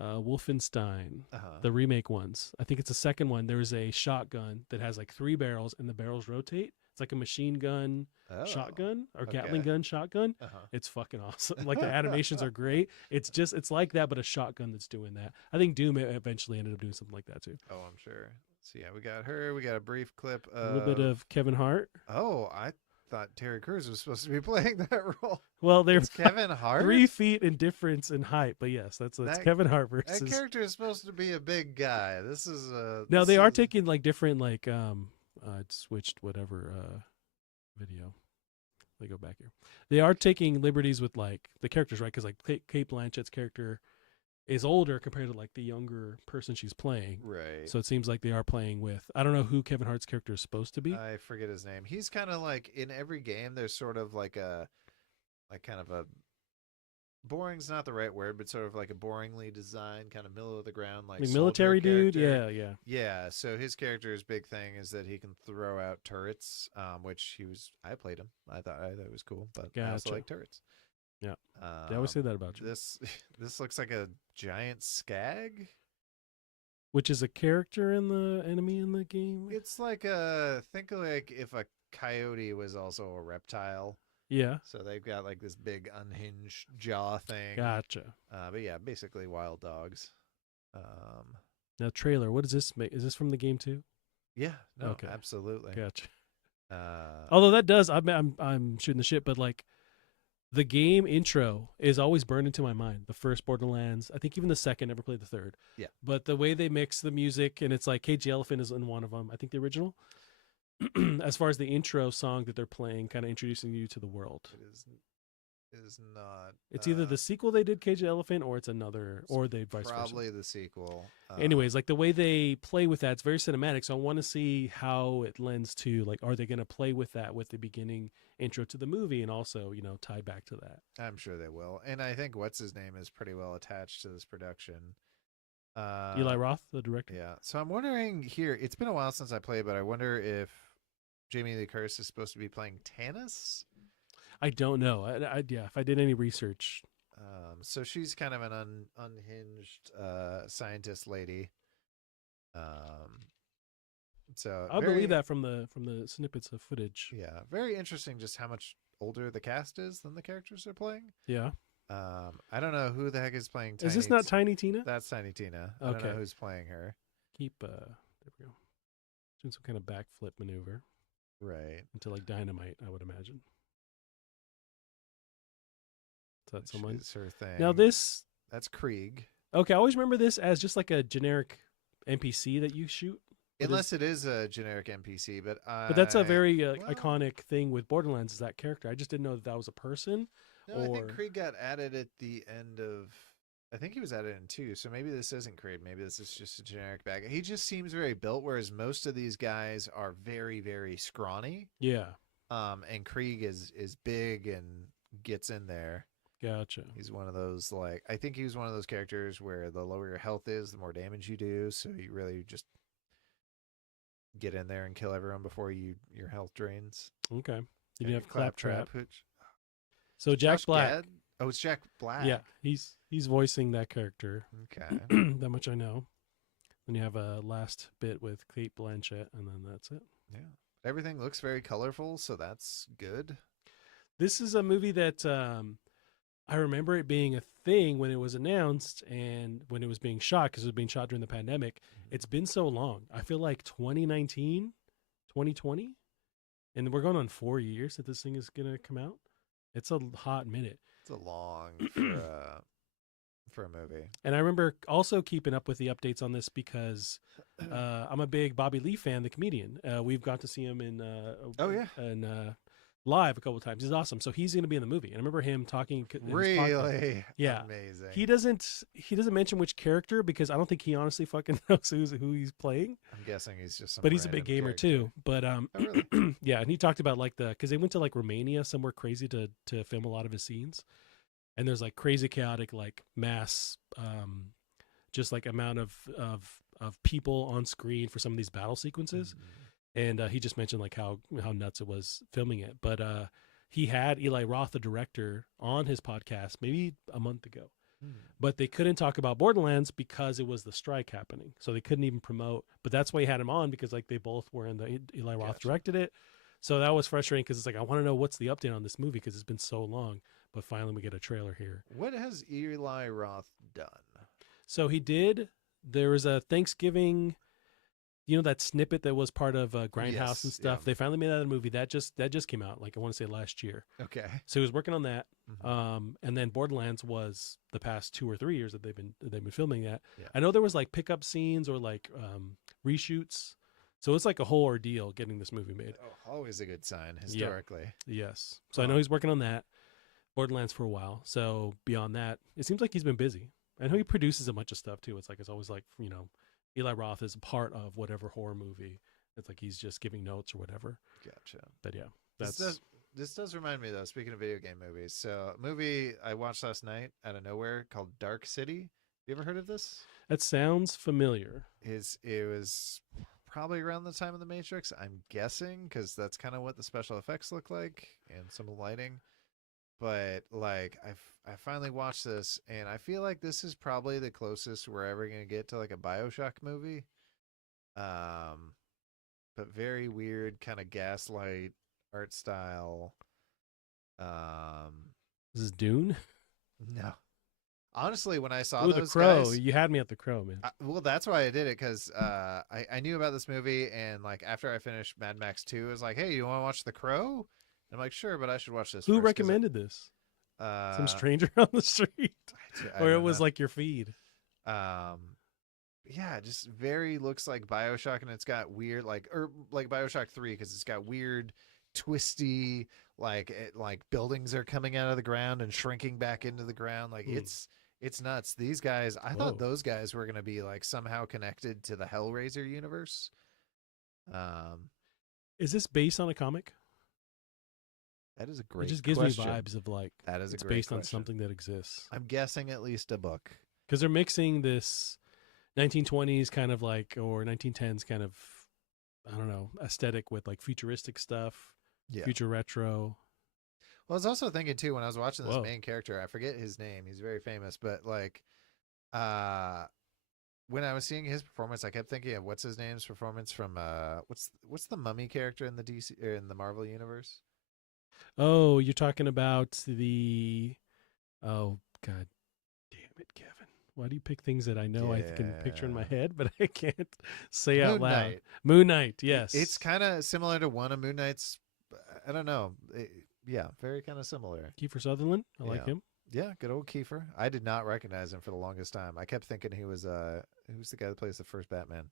Wolfenstein, the remake ones. I think it's the second one. There's a shotgun that has like 3 barrels, and the barrels rotate. It's like a machine gun shotgun or Gatling gun shotgun. It's fucking awesome. Like the animations are great. It's like that, but a shotgun that's doing that. I think Doom eventually ended up doing something like that too. Oh, I'm sure. So yeah, we got her. We got a brief clip. A little bit of Kevin Hart. Oh, I thought Terry Crews was supposed to be playing that role. Well, there's Kevin Hart. 3 feet in difference in height, but yes, that's Kevin Hart versus. That character is supposed to be a big guy. This is No, they are taking like different like it switched whatever video. Let me go back here. They are taking liberties with like the characters, right? Because like Kate Blanchett's character is older compared to like the younger person she's playing. Right. So it seems like they are playing with, I don't know who Kevin Hart's character is supposed to be. I forget his name. He's kind of like in every game there's sort of like kind of a boring's not the right word, but sort of like a boringly designed kind of middle of the ground like military dude. Character. Yeah. So his character's big thing is that he can throw out turrets, which I played him. I thought it was cool, but I also like turrets. Yeah. They always say that about you. This looks like a giant skag, which is a character in the enemy in the game. It's like think like if a coyote was also a reptile. Yeah. So they've got like this big unhinged jaw thing. Gotcha. But yeah, basically wild dogs. Um, Now, trailer. What does this make? Is this from the game too? yeah, no, Okay. absolutely. Gotcha. Uh, Although that does, I'm shooting the shit, but like the game intro is always burned into my mind. The first Borderlands, I think even the second, never played the third. Yeah. But the way they mix the music, and it's like KG Elephant is in one of them. I think the original. As far as the intro song that they're playing, kind of introducing you to the world. it is not. It's either the sequel they did, Cage the Elephant, or it's another, or they vice versa. Probably the sequel. Anyways, like the way they play with that, it's very cinematic. So I want to see how it lends to like, are they going to play with that with the beginning intro to the movie, and also tie back to that. I'm sure they will, and I think what's his name is pretty well attached to this production. Eli Roth, the director. Yeah. So I'm wondering here. It's been a while since I played, but I wonder if Jamie Lee Curtis is supposed to be playing Tannis. I don't know. Yeah, if I did any research. So she's kind of an unhinged scientist lady. So I believe that from the snippets of footage. Yeah, very interesting. Just how much older the cast is than the characters they're playing. Yeah. I don't know who the heck is playing. Is this not Tiny Tina? That's Tiny Tina. I Okay. don't know who's playing her. There we go. Doing some kind of backflip maneuver. Right. Into like dynamite, I would imagine. Is that someone? It's her thing. Now that's Krieg. Okay, I always remember this as just like a generic NPC that you shoot. Unless it is a generic NPC, but that's a very iconic thing with Borderlands is that character. I just didn't know that was a person. No, I think Krieg got added at the end of. I think he was added in 2, so maybe this isn't Krieg. Maybe this is just a generic bag. He just seems very built, whereas most of these guys are very, very scrawny. Yeah. And Krieg is big and gets in there. Gotcha. He's one of those I think he was one of those characters where the lower your health is, the more damage you do. So you really just get in there and kill everyone before your health drains. Okay. You have Claptrap. So Jack Black. Gad? Oh, it's Jack Black. Yeah, he's voicing that character. Okay. That much I know. Then you have a last bit with Kate Blanchett, and then that's it. Yeah. Everything looks very colorful, so that's good. This is a movie that I remember it being a thing when it was announced and when it was being shot, because it was being shot during the pandemic. Mm-hmm. It's been so long. I feel like 2019, 2020, and we're going on 4 years that this thing is going to come out. It's a hot minute. It's a long for a movie. And I remember also keeping up with the updates on this because I'm a big Bobby Lee fan, the comedian. We've got to see him in live a couple of times. He's awesome. So he's going to be in the movie. And I remember him talking. Really? Yeah. Amazing. He doesn't mention which character because I don't think he honestly fucking knows who he's playing. I'm guessing he's just some But he's a big gamer character. too. But Oh, really? yeah, and he talked about like because they went to like Romania, somewhere crazy to film a lot of his scenes. And there's like crazy chaotic like mass just like amount of people on screen for some of these battle sequences. Mm-hmm. And he just mentioned like how nuts it was filming it. But he had Eli Roth, the director, on his podcast maybe a month ago. But they couldn't talk about Borderlands because it was the strike happening. So they couldn't even promote. But that's why he had him on, because like they both were in the Eli Roth directed it. So that was frustrating because it's like, I want to know what's the update on this movie because it's been so long. But finally we get a trailer here. What has Eli Roth done? So there was a Thanksgiving, that snippet that was part of Grindhouse and stuff. Yeah. They finally made that a movie that just came out. Like I want to say last year. Okay. So he was working on that. Mm-hmm. And then Borderlands was the past 2 or 3 years that they've been filming that. Yeah. I know there was like pickup scenes or like reshoots. So it's like a whole ordeal getting this movie made. Oh, always a good sign historically. Yeah. Yes. So I know he's working on that. Borderlands for a while. So beyond that, it seems like he's been busy. I know he produces a bunch of stuff too. It's always like, Eli Roth is a part of whatever horror movie. It's like he's just giving notes or whatever. Gotcha. But yeah, this does remind me though. Speaking of video game movies, so a movie I watched last night out of nowhere called Dark City. You ever heard of this? That sounds familiar. It was probably around the time of The Matrix, I'm guessing, because that's kind of what the special effects look like and some of the lighting. But like I finally watched this, and I feel like this is probably the closest we're ever gonna get to like a BioShock movie. But very weird, kind of gaslight art style. Um, This is Dune. no, honestly, when I saw Ooh, The those Crow. guys, You had me at The Crow, man. well, that's why I did it because I knew about this movie and like after I finished Mad Max 2, it was like, hey, you want to watch The Crow? And I'm like, sure, but I should watch this Who first because recommended this? Some uh, stranger on the street, I or it don't was know. like your feed. Um, yeah, it just very looks like Bioshock, and it's got weird or like Bioshock 3 because it's got weird, twisty like buildings are coming out of the ground and shrinking back into the ground. Like Hmm. it's nuts. These guys, I thought Whoa. those guys were gonna be like somehow connected to the Hellraiser universe. Um, Is this based on a comic? that is a It great just gives question. me vibes of like That is a it's great based on question. something that exists. I'm guessing at least a book. Because they're mixing this 1920s kind of like or 1910s kind of, I don't know, aesthetic with like futuristic stuff, Yeah. future retro. Well, I was also thinking too when I was watching this Whoa. main character, I forget his name. He's very famous, but like uh when I was seeing his performance, I kept thinking of what's his name's performance from what's the Mummy character in the DC or in the Marvel universe? Oh, you're talking about the. Oh, God damn it, Kevin. Why do you pick things that I know I can picture in my Yeah. head, but I can't say out Moon loud? Knight. Moon Knight, yes. It's kind of similar to one of Moon Knight's. I don't know. Yeah, very kind of similar. Kiefer Sutherland. I like Yeah. him. Yeah, good old Kiefer. I did not recognize him for the longest time. I kept thinking he was who's the guy that plays the first Batman?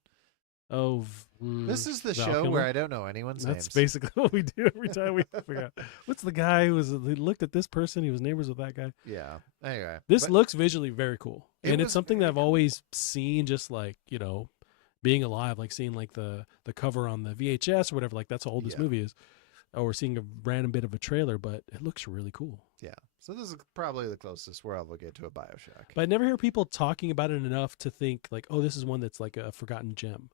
Oh, This is the Val show Kilmer? where I don't know anyone's That's names. basically what we do every time we figure out what's the guy who looked at this person. He was neighbors with that guy. Yeah. Anyway, This but looks visually very cool, it and it's was something that very I've cool. always seen. Just like being alive, like seeing like the cover on the VHS or whatever. Like that's how old this Yeah. movie is, or seeing a random bit of a trailer. But it looks really cool. Yeah. So this is probably the closest where I'll get to a Bioshock. But I never hear people talking about it enough to think like, oh, this is one that's like a forgotten gem.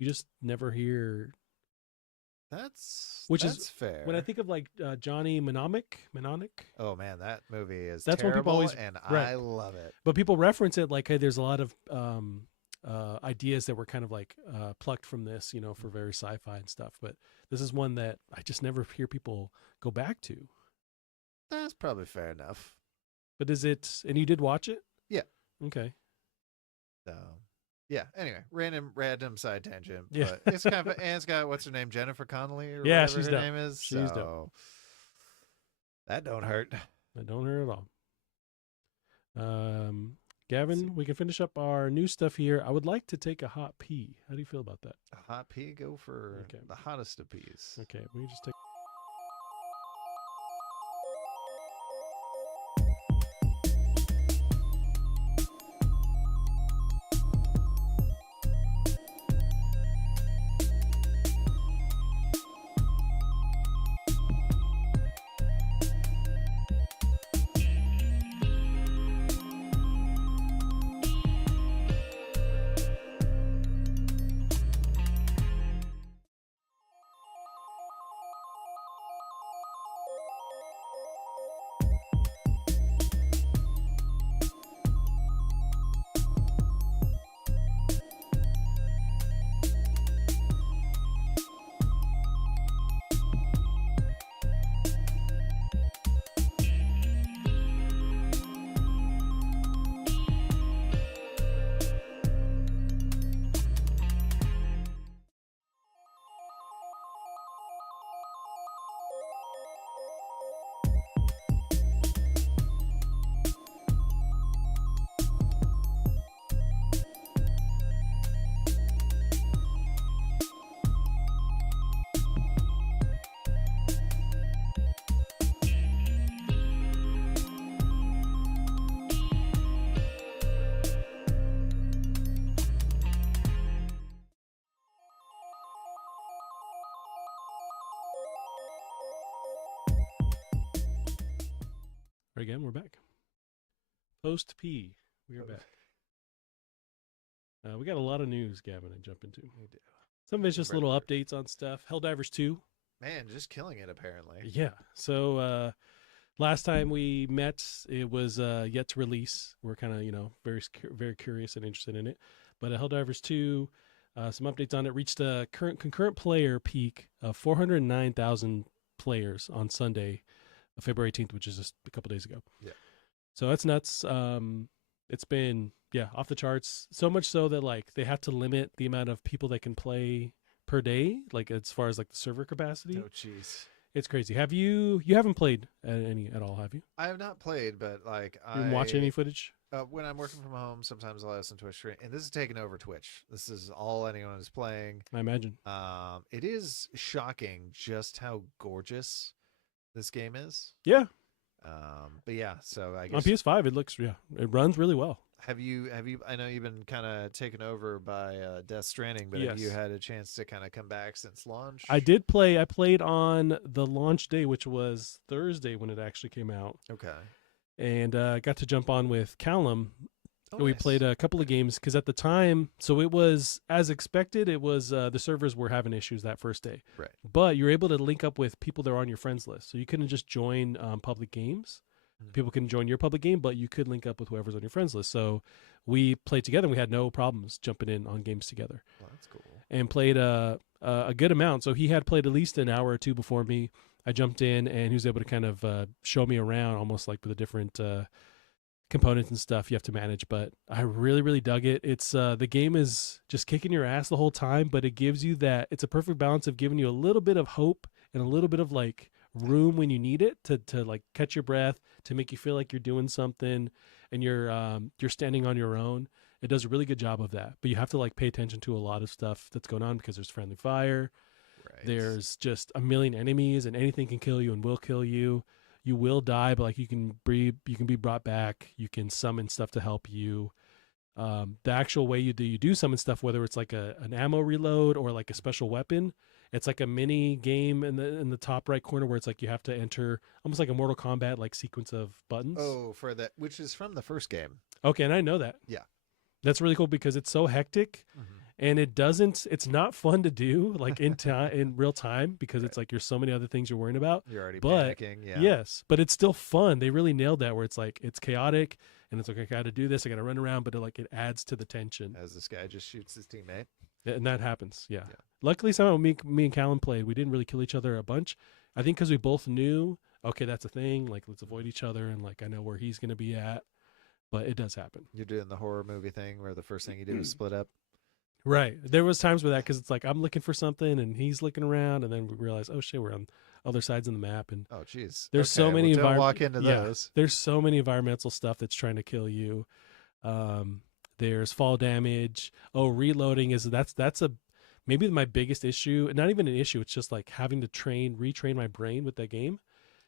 You just never hear. That's Is fair. when I think of like Johnny Mnemonic. Oh man, that movie is That's what people terrible, always- and right. I love it. But people reference it like, hey, there's a lot of ideas that were kind of like plucked from this, for very sci-fi and stuff. But this is one that I just never hear people go back to. That's probably fair enough. But is it? And you did watch it? Yeah. Okay. So yeah. Anyway, random side tangent. Yeah. But it's kind of and it's got what's her name, Jennifer Connelly or Yeah, whatever she's her dope. name is. She's so dope. that don't hurt. I don't hear it all. Gavin, we can finish up our new stuff here. I would like to take a hot pee. How do you feel about that? A hot pea, go for Okay. the hottest of peas. Okay, we can just take. Again, we're back. Post P, we are back. We got a lot of news, Gavin, to jump into. We do. Some of it's just Bread little and butter. updates on stuff. Helldivers 2. Man, just killing it apparently. Yeah. So last time we met, it was yet to release. We're kind of, very curious and interested in it. But Helldivers 2, some updates on it, reached a concurrent player peak of 409,000 players on Sunday. February 18th, which is just a couple days ago. Yeah. So that's nuts. It's been off the charts. So much so that like they have to limit the amount of people that can play per day, like as far as like the server capacity. Oh, jeez. It's crazy. Have you haven't played any at all, have you? I have not played, but like You been watching any footage? When I'm working from home, sometimes I'll listen to a stream, and this is taking over Twitch. This is all anyone is playing. I imagine. It is shocking just how gorgeous this game is. Yeah. But yeah, so I guess on PS5 it looks it runs really well. Have you? I know you've been kind of taken over by Death Stranding, but have you had a chance to kind of come back since launch? I did play. I played on the launch day, which was Thursday when it actually came out. Okay. And got to jump on with Callum. We nice. played a couple of games because at the time, so it was as expected. It was the servers were having issues that first day, right? But you're able to link up with people that are on your friends list, so you couldn't just join public games. People can join your public game, but you could link up with whoever's on your friends list. So we played together, and we had no problems jumping in on games together. Well, that's cool. And played a good amount. So he had played at least an hour or two before me. I jumped in, and he was able to kind of show me around, almost like with the different components and stuff you have to manage. But I really, really dug it. It's the game is just kicking your ass the whole time, but it gives you that. It's a perfect balance of giving you a little bit of hope and a little bit of like room when you need it to like catch your breath, to make you feel like you're doing something and you're standing on your own. It does a really good job of that, but you have to like pay attention to a lot of stuff that's going on because there's friendly fire. Right. There's just a million enemies, and anything can kill you and will kill you. You will die, but like you can be brought back. You can summon stuff to help you. The actual way you do summon stuff, whether it's like an ammo reload or like a special weapon, it's like a mini game in the top right corner where it's like you have to enter almost like a Mortal Kombat like sequence of buttons. Oh, for that, which is from the first game. Okay, and I know that. Yeah, that's really cool because it's so hectic, and it's not fun to do like in real time because it's like there's so many other things you're worrying about. You're already panicking. Yeah. Yes, but it's still fun. They really nailed that where it's like it's chaotic and it's like I got to do this, I got to run around, but it adds to the tension. As this guy just shoots his teammate. And that happens, yeah. Luckily, somehow me and Callum played. We didn't really kill each other a bunch. I think because we both knew, okay, that's a thing. Like, let's avoid each other, and like I know where he's gonna be at. But it does happen. You're doing the horror movie thing where the first thing you do is split up. Right. There was times with that because it's like I'm looking for something and he's looking around, and then we realize, oh shit, we're on other sides of the map. And oh, jeez, there's so many. Don't walk into those. There's so many environmental stuff that's trying to kill you. There's fall damage. Oh, reloading that's maybe my biggest issue. Not even an issue. It's just like having to retrain my brain with that game.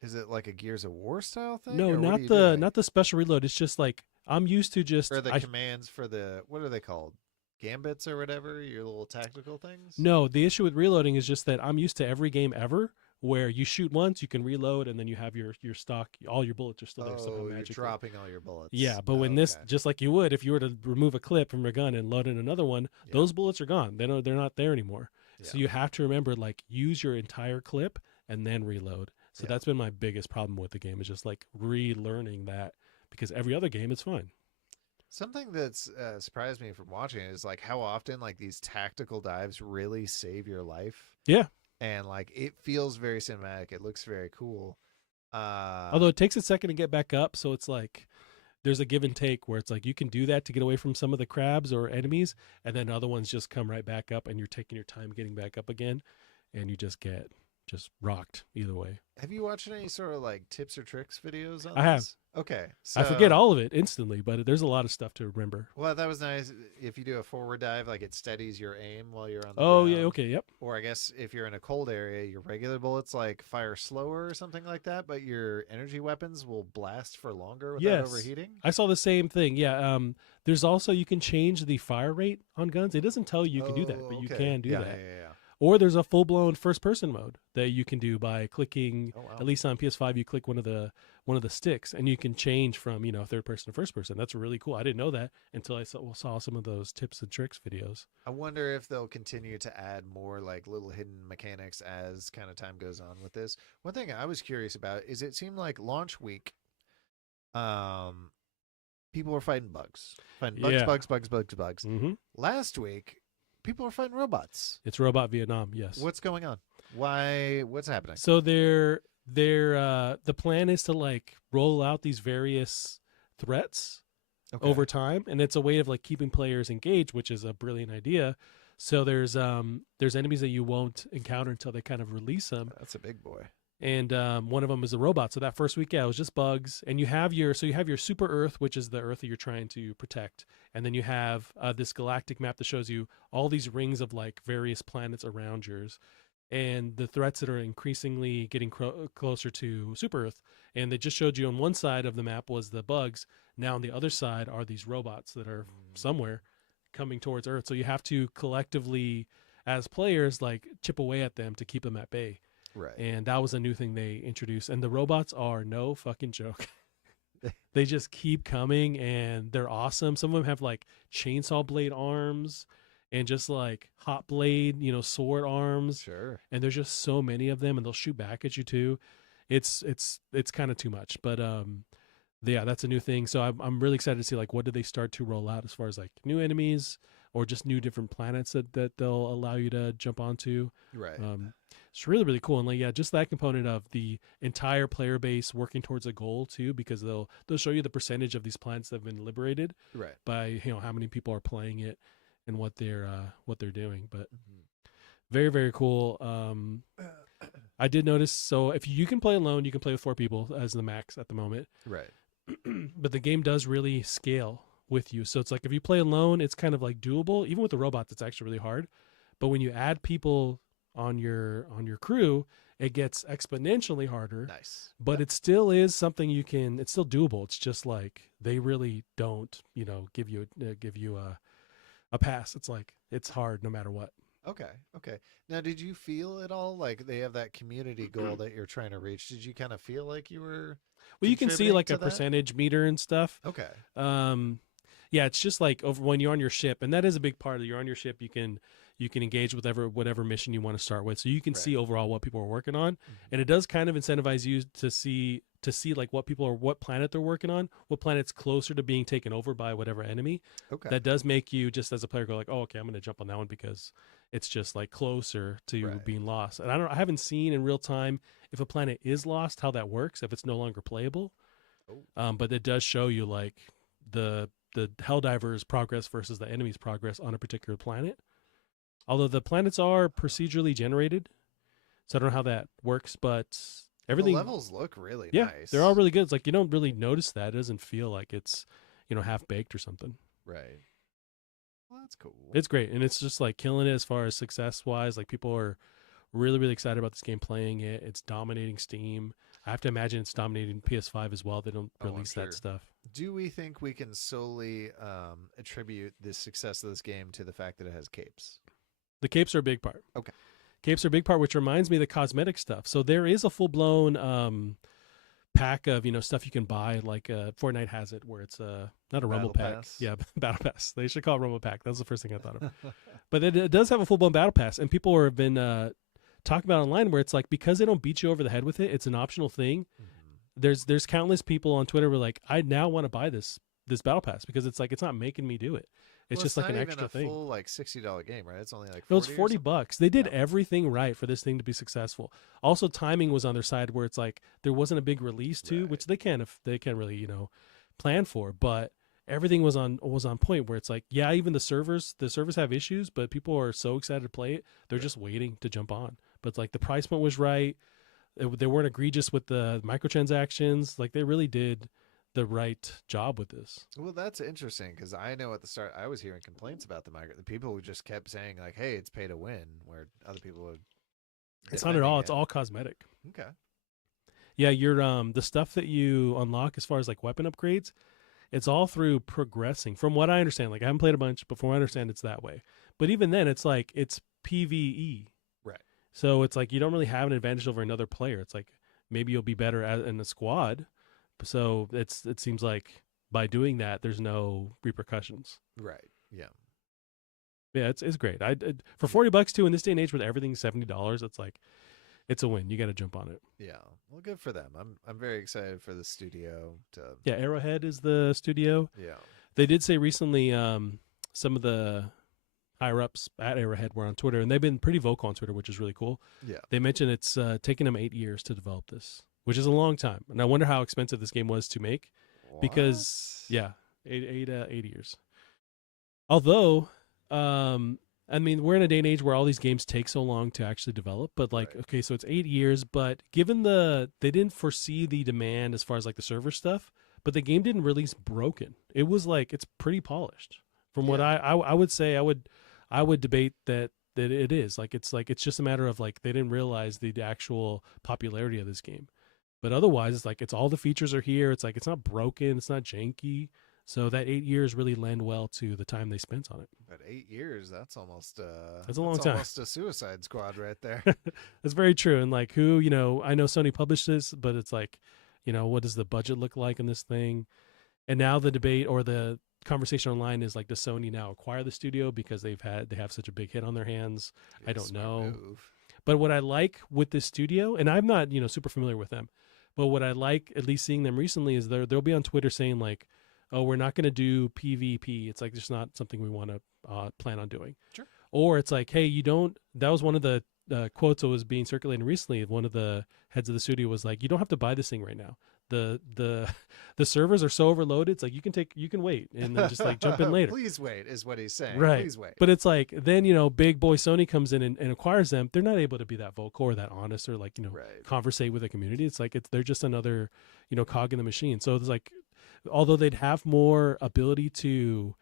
Is it like a Gears of War style thing? No, not the special reload. It's just like I'm used to just or the commands for the what are they called? Gambits or whatever, your little tactical things? No, the issue with reloading is just that I'm used to every game ever where you shoot once, you can reload, and then you have your stock, all your bullets are still there. Oh, you're dropping all your bullets. Yeah, but when this, just like you would, if you were to remove a clip from your gun and load in another one, those bullets are gone. They're not there anymore. Yeah. So you have to remember, like, use your entire clip and then reload. So that's been my biggest problem with the game is just like relearning that because every other game is fine. Something that's surprised me from watching it is like how often like these tactical dives really save your life. Yeah. And like it feels very cinematic. It looks very cool. Although it takes a second to get back up, so it's like there's a give and take where it's like you can do that to get away from some of the crabs or enemies, and then other ones just come right back up, and you're taking your time getting back up again, and you just get rocked either way. Have you watched any sort of like tips or tricks videos on I have. Okay. So, I forget all of it instantly, but there's a lot of stuff to remember. Well, that was nice. If you do a forward dive, like it steadies your aim while you're on the ground. Yeah, okay, yep. Or I guess if you're in a cold area, your regular bullets like fire slower or something like that, but your energy weapons will blast for longer without overheating. I saw the same thing. Yeah. There's also you can change the fire rate on guns. It doesn't tell you can do that, but you can do that. Yeah. Or there's a full-blown first-person mode that you can do by clicking. Oh, wow. At least on PS5, you click one of the sticks, and you can change from third person to first person. That's really cool. I didn't know that until I saw some of those tips and tricks videos. I wonder if they'll continue to add more like little hidden mechanics as kind of time goes on with this. One thing I was curious about is it seemed like launch week, people were fighting bugs. Bugs. Mm-hmm. Last week, people are fighting robots. It's Robot Vietnam, yes. What's going on? What's happening? So they're The plan is to like roll out these various threats over time, and it's a way of like keeping players engaged, which is a brilliant idea. So there's enemies that you won't encounter until they kind of release them. That's a big boy. And one of them is a robot. So that first week, yeah, it was just bugs. And you have your super Earth, which is the Earth that you're trying to protect, and then you have this galactic map that shows you all these rings of like various planets around yours, and the threats that are increasingly getting closer to super Earth. And they just showed you on one side of the map was the bugs. Now on the other side are these robots that are somewhere coming towards Earth. So you have to collectively, as players, like chip away at them to keep them at bay. Right. And that was a new thing they introduced. And the robots are no fucking joke. They just keep coming, and they're awesome. Some of them have like chainsaw blade arms and just like hot blade, sword arms. Sure. And there's just so many of them, and they'll shoot back at you too. It's kind of too much, but yeah, that's a new thing. So I'm really excited to see like what do they start to roll out as far as like new enemies or just new different planets that they'll allow you to jump onto. Right. It's really, really cool. And like, yeah, just that component of the entire player base working towards a goal too, because they'll show you the percentage of these planets that have been liberated by, how many people are playing it and what they're doing. But very, very cool. I did notice, so if you can play alone, you can play with 4 people as the max at the moment. Right. But the game does really scale with you. So it's like if you play alone, it's kind of like doable. Even with the robots, it's actually really hard. But when you add people on your crew, it gets exponentially harder. Nice. But it still is something it's still doable. It's just like they really don't, give you a pass. It's like it's hard no matter what. Okay. Now, did you feel at all like they have that community goal that you're trying to reach? Did you kind of feel like you were? Well, you can see like a percentage meter and stuff. Okay. Yeah, it's just like over when you're on your ship, and that is a big part of you're on your ship. You can engage with whatever mission you want to start with, so you can see overall what people are working on, and it does kind of incentivize you to see like what planet they're working on, what planet's closer to being taken over by whatever enemy. Okay. That does make you just as a player go like, oh, okay, I'm going to jump on that one because it's just like closer to being lost. And I haven't seen in real time if a planet is lost how that works, if it's no longer playable. But it does show you like the Helldivers progress versus the enemy's progress on a particular planet. Although the planets are procedurally generated, so I don't know how that works, but everything. The levels look really nice. They're all really good. It's like you don't really notice that. It doesn't feel like it's half baked or something. Right. Well, that's cool. It's great, and it's just like killing it as far as success wise. Like people are really, really excited about this game, playing it. It's dominating Steam. I have to imagine it's dominating PS5 as well. They don't release that stuff. Do we think we can solely attribute the success of this game to the fact that it has capes? The capes are a big part. Okay. Capes are a big part, which reminds me of the cosmetic stuff. So there is a full-blown pack of, stuff you can buy. Like Fortnite has it where it's not a Rumble Pack. Yeah, Battle Pass. They should call it Rumble Pack. That was the first thing I thought of. But it does have a full-blown Battle Pass. And people have been talking about online where it's like because they don't beat you over the head with it, it's an optional thing. There's countless people on Twitter who are like, I now want to buy this Battle Pass because it's like it's not making me do it. It's just like an extra thing. It's not even a full like $60 game, right? It's only like $40. No, it's $40. They did everything right for this thing to be successful. Also, timing was on their side where it's like there wasn't a big release too, which they can't really plan for, but everything was on point where it's like even the servers have issues, but people are so excited to play it, they're just waiting to jump on. But it's like the price point was right. They weren't egregious with the microtransactions. Like they really did the right job with this. Well, that's interesting because I know at the start I was hearing complaints about the people who just kept saying like, "Hey, it's pay to win," where other people would. It's not at all. It's all cosmetic. Okay. Yeah, your the stuff that you unlock as far as like weapon upgrades, it's all through progressing. From what I understand, like I haven't played a bunch, but from what I understand, it's that way. But even then, it's like it's PvE. Right. So it's like you don't really have an advantage over another player. It's like maybe you'll be better in a squad. So it seems like by doing that, there's no repercussions. Right. Yeah. Yeah, it's great. For $40 too in this day and age with everything $70, it's like it's a win. You got to jump on it. Yeah. Well, good for them. I'm very excited for the studio to. Yeah, Arrowhead is the studio. Yeah. They did say recently some of the higher ups at Arrowhead were on Twitter, and they've been pretty vocal on Twitter, which is really cool. Yeah. They mentioned it's taken them 8 years to develop this, which is a long time. And I wonder how expensive this game was to make, because yeah, 8 years. Although, I mean, we're in a day and age where all these games take so long to actually develop, but like, right. Okay, so it's 8 years, but given they didn't foresee the demand as far as like the server stuff, but the game didn't release broken. It was like, it's pretty polished. From what I would say, I would debate that it is like, it's just a matter of like, they didn't realize the actual popularity of this game. But otherwise, it's like, it's all the features are here. It's like, it's not broken. It's not janky. So that 8 years really lend well to the time they spent on it. But 8 years, that's almost that's a long time. Almost a Suicide Squad right there. That's very true. And like, who, I know Sony published this, but it's like, what does the budget look like in this thing? And now the debate or the conversation online is like, does Sony now acquire the studio because they have such a big hit on their hands? I don't know. But what I like with this studio, and I'm not super familiar with them, but what I like, at least seeing them recently, is they'll be on Twitter saying like, oh, we're not going to do PvP. It's like, just not something we want to plan on doing. Sure. Or it's like, hey, that was one of the quotes that was being circulated recently. One of the heads of the studio was like, you don't have to buy this thing right now. The servers are so overloaded. It's like, you can wait and then just like jump in later. Please wait is what he's saying. Right. Please wait. But it's like, then, big boy Sony comes in and acquires them. They're not able to be that vocal or that honest or like, right. Conversate with the community. It's like, they're just another, cog in the machine. So it's like, although they'd have more ability to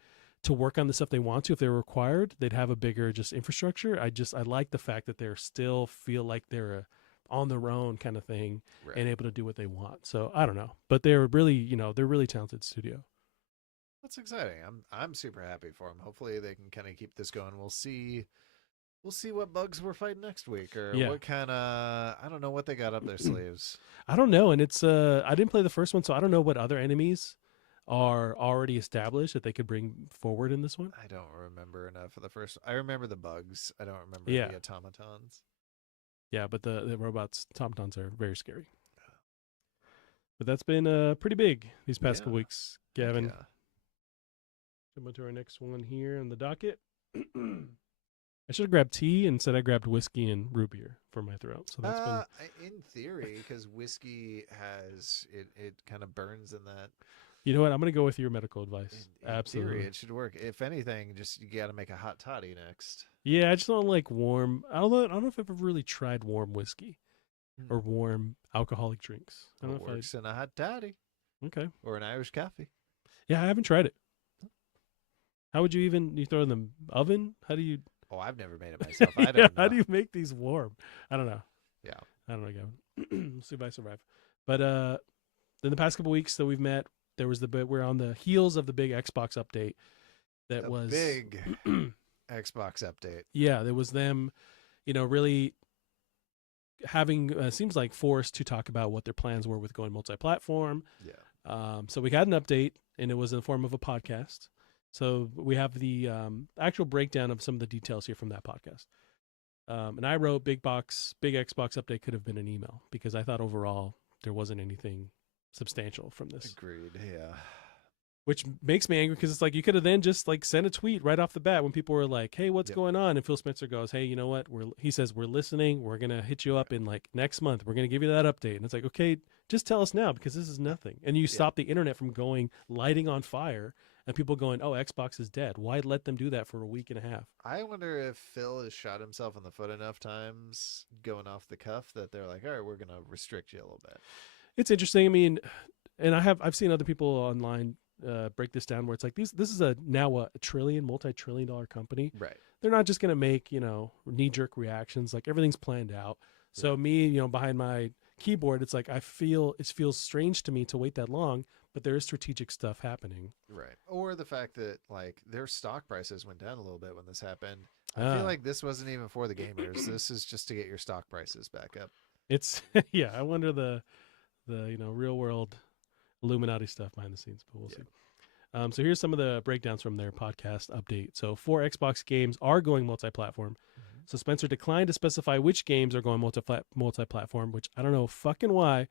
work on the stuff they want to if they were required, they'd have a bigger just infrastructure. I like the fact that they're still feel like they're on their own kind of thing, right. And able to do what they want. So I don't know, but they're really, they're really talented studio. That's exciting. I'm super happy for them. Hopefully they can kind of keep this going. We'll see what bugs we're fighting next week, or what kind of, I don't know what they got up their sleeves. I don't know. And it's, I didn't play the first one, so I don't know what other enemies are already established that they could bring forward in this one. I don't remember enough of the first. I remember the bugs. I don't remember the automatons. Yeah, but the robots, automatons, are very scary. But that's been pretty big these past couple weeks, Gavin. Yeah. Jump to our next one here on the docket. I should have grabbed tea, and instead I grabbed whiskey and root beer for my throat. So that's been in theory, because whiskey has it kind of burns in that. You know what? I'm gonna go with your medical advice. In Absolutely, theory, it should work. If anything, just you got to make a hot toddy next. Yeah, I just don't like warm. I don't know if I've ever really tried warm whiskey or warm alcoholic drinks. I don't know if works in a hot toddy. Okay. Or an Irish coffee. Yeah, I haven't tried it. How would you throw it in the oven? How do you? Oh, I've never made it myself. I don't know. How do you make these warm? I don't know. Yeah. I don't know, Gavin. We'll see if I survive. But in the past couple weeks that we've met, we're on the heels of the big Xbox update. Big Xbox update. Yeah, there was them, really having seems like forced to talk about what their plans were with going multi-platform. Yeah. So we had an update, and it was in the form of a podcast. So we have the actual breakdown of some of the details here from that podcast. And I wrote big Xbox update could have been an email, because I thought overall there wasn't anything substantial from this. Agreed. Yeah. Which makes me angry, because it's like, you could have then just like sent a tweet right off the bat when people were like, hey, what's going on? And Phil Spencer goes, hey, you know what? He says, we're listening. We're going to hit you up in like next month. We're going to give you that update. And it's like, okay, just tell us now, because this is nothing. And you stop the internet from lighting on fire and people going, oh, Xbox is dead. Why let them do that for a week and a half? I wonder if Phil has shot himself in the foot enough times going off the cuff that they're like, all right, we're going to restrict you a little bit. It's interesting. I mean, and I've seen other people online break this down, where it's like, this is now a multi-trillion-dollar company. Right. They're not just going to make, knee-jerk reactions. Like, everything's planned out. Yeah. So me, behind my keyboard, it's like, it feels strange to me to wait that long, but there is strategic stuff happening. Right. Or the fact that like their stock prices went down a little bit when this happened. I feel like this wasn't even for the gamers. This is just to get your stock prices back up. It's I wonder the real world Illuminati stuff behind the scenes, but we'll see. So here's some of the breakdowns from their podcast update. So 4 Xbox games are going multi-platform. Mm-hmm. So Spencer declined to specify which games are going multi-platform, which I don't know fucking why,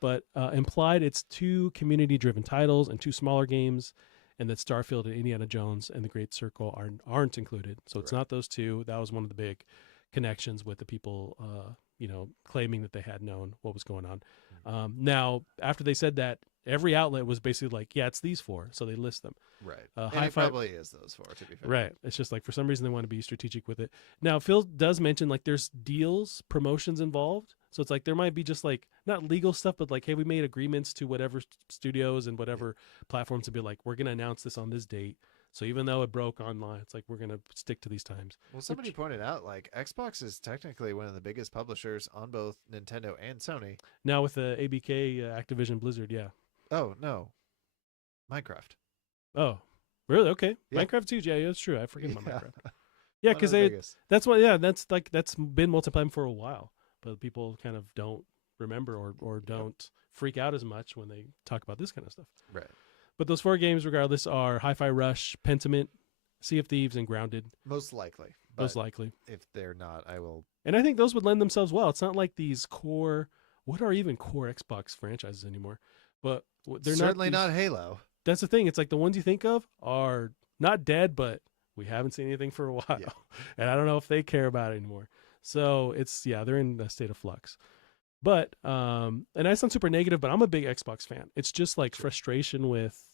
but implied it's 2 community-driven titles and 2 smaller games. and that Starfield and Indiana Jones and the Great Circle aren't included. So it's not those two. That was one of the big connections with the people, claiming that they had known what was going on. Now, after they said that, every outlet was basically like, yeah, it's these four. So they list them. Right. And it probably is those four, to be fair. Right. It's just like, for some reason, they want to be strategic with it. Now, Phil does mention like there's deals, promotions involved. So it's like there might be just like not legal stuff, but like, hey, we made agreements to whatever studios and whatever platforms to be like, we're going to announce this on this date. So even though it broke online, it's like we're going to stick to these times. Well, somebody pointed out like Xbox is technically one of the biggest publishers on both Nintendo and Sony. Now with the ABK, Activision Blizzard, yeah. Oh, no. Minecraft. Oh, really? Okay. Yeah. Minecraft too. Yeah, that's true. I forget about Minecraft. Yeah, because that's been multi-platform for a while, but people kind of don't remember or don't freak out as much when they talk about this kind of stuff. Right. But those four games, regardless, are Hi-Fi Rush, Pentiment, Sea of Thieves, and Grounded. Most likely. Most likely. If they're not, I will. And I think those would lend themselves well. It's not like these core. What are even core Xbox franchises anymore? But they're certainly not Halo. That's the thing. It's like the ones you think of are not dead, but we haven't seen anything for a while. Yeah. And I don't know if they care about it anymore. So they're in a state of flux. But, and I sound super negative, but I'm a big Xbox fan. It's just like frustration with,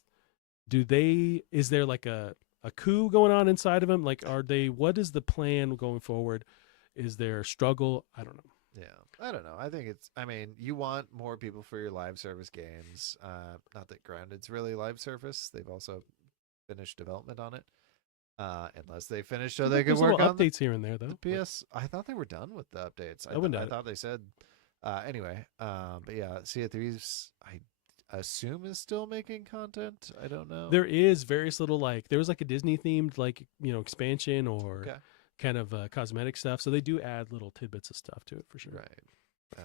is there like a coup going on inside of them? Like, what is the plan going forward? Is there struggle? I don't know. Yeah, I don't know. I think you want more people for your live service games. Not that Grounded's really live service. They've also finished development on it. Unless they finished so they could work on updates here and there, though. The PS, I thought they were done with the updates. I thought they said, anyway. But yeah, Sea of Thieves, I assume is still making content. I don't know. There is various little there was like a Disney themed expansion or kind of cosmetic stuff. So they do add little tidbits of stuff to it for sure. Right.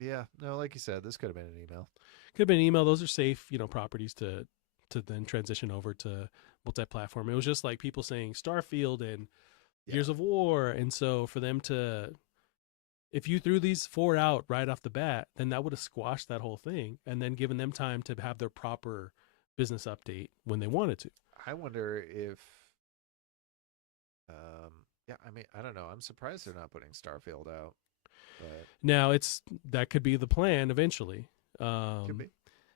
Yeah. No, like you said, this could have been an email. Could have been an email. Those are safe, properties to then transition over to multi-platform. It was just like people saying Starfield and Gears of War. And so for them if you threw these four out right off the bat, then that would have squashed that whole thing and then given them time to have their proper business update when they wanted to. I wonder if, I don't know. I'm surprised they're not putting Starfield out. But... Now that could be the plan eventually. Could be.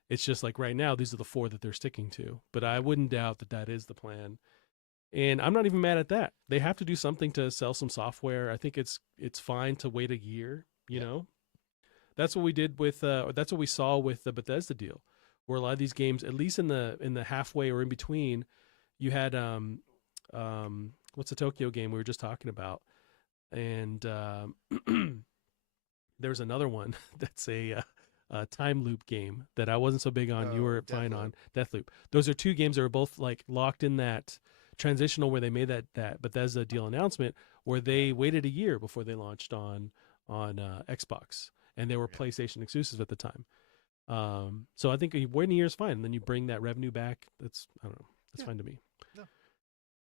It's just like right now, these are the four that they're sticking to. But I wouldn't doubt that is the plan. And I'm not even mad at that. They have to do something to sell some software. I think it's fine to wait a year, you know? That's what we did that's what we saw with the Bethesda deal, where a lot of these games, at least in the halfway or in between, you had what's the Tokyo game we were just talking about? And there's another one that's a time loop game that I wasn't so big on. You were fine on Deathloop. Those are two games that were both like locked in that transitional where they made that Bethesda deal announcement where they waited a year before they launched on Xbox, and they were PlayStation exclusives at the time. So I think waiting a year is fine. And then you bring that revenue back. That's fine to me.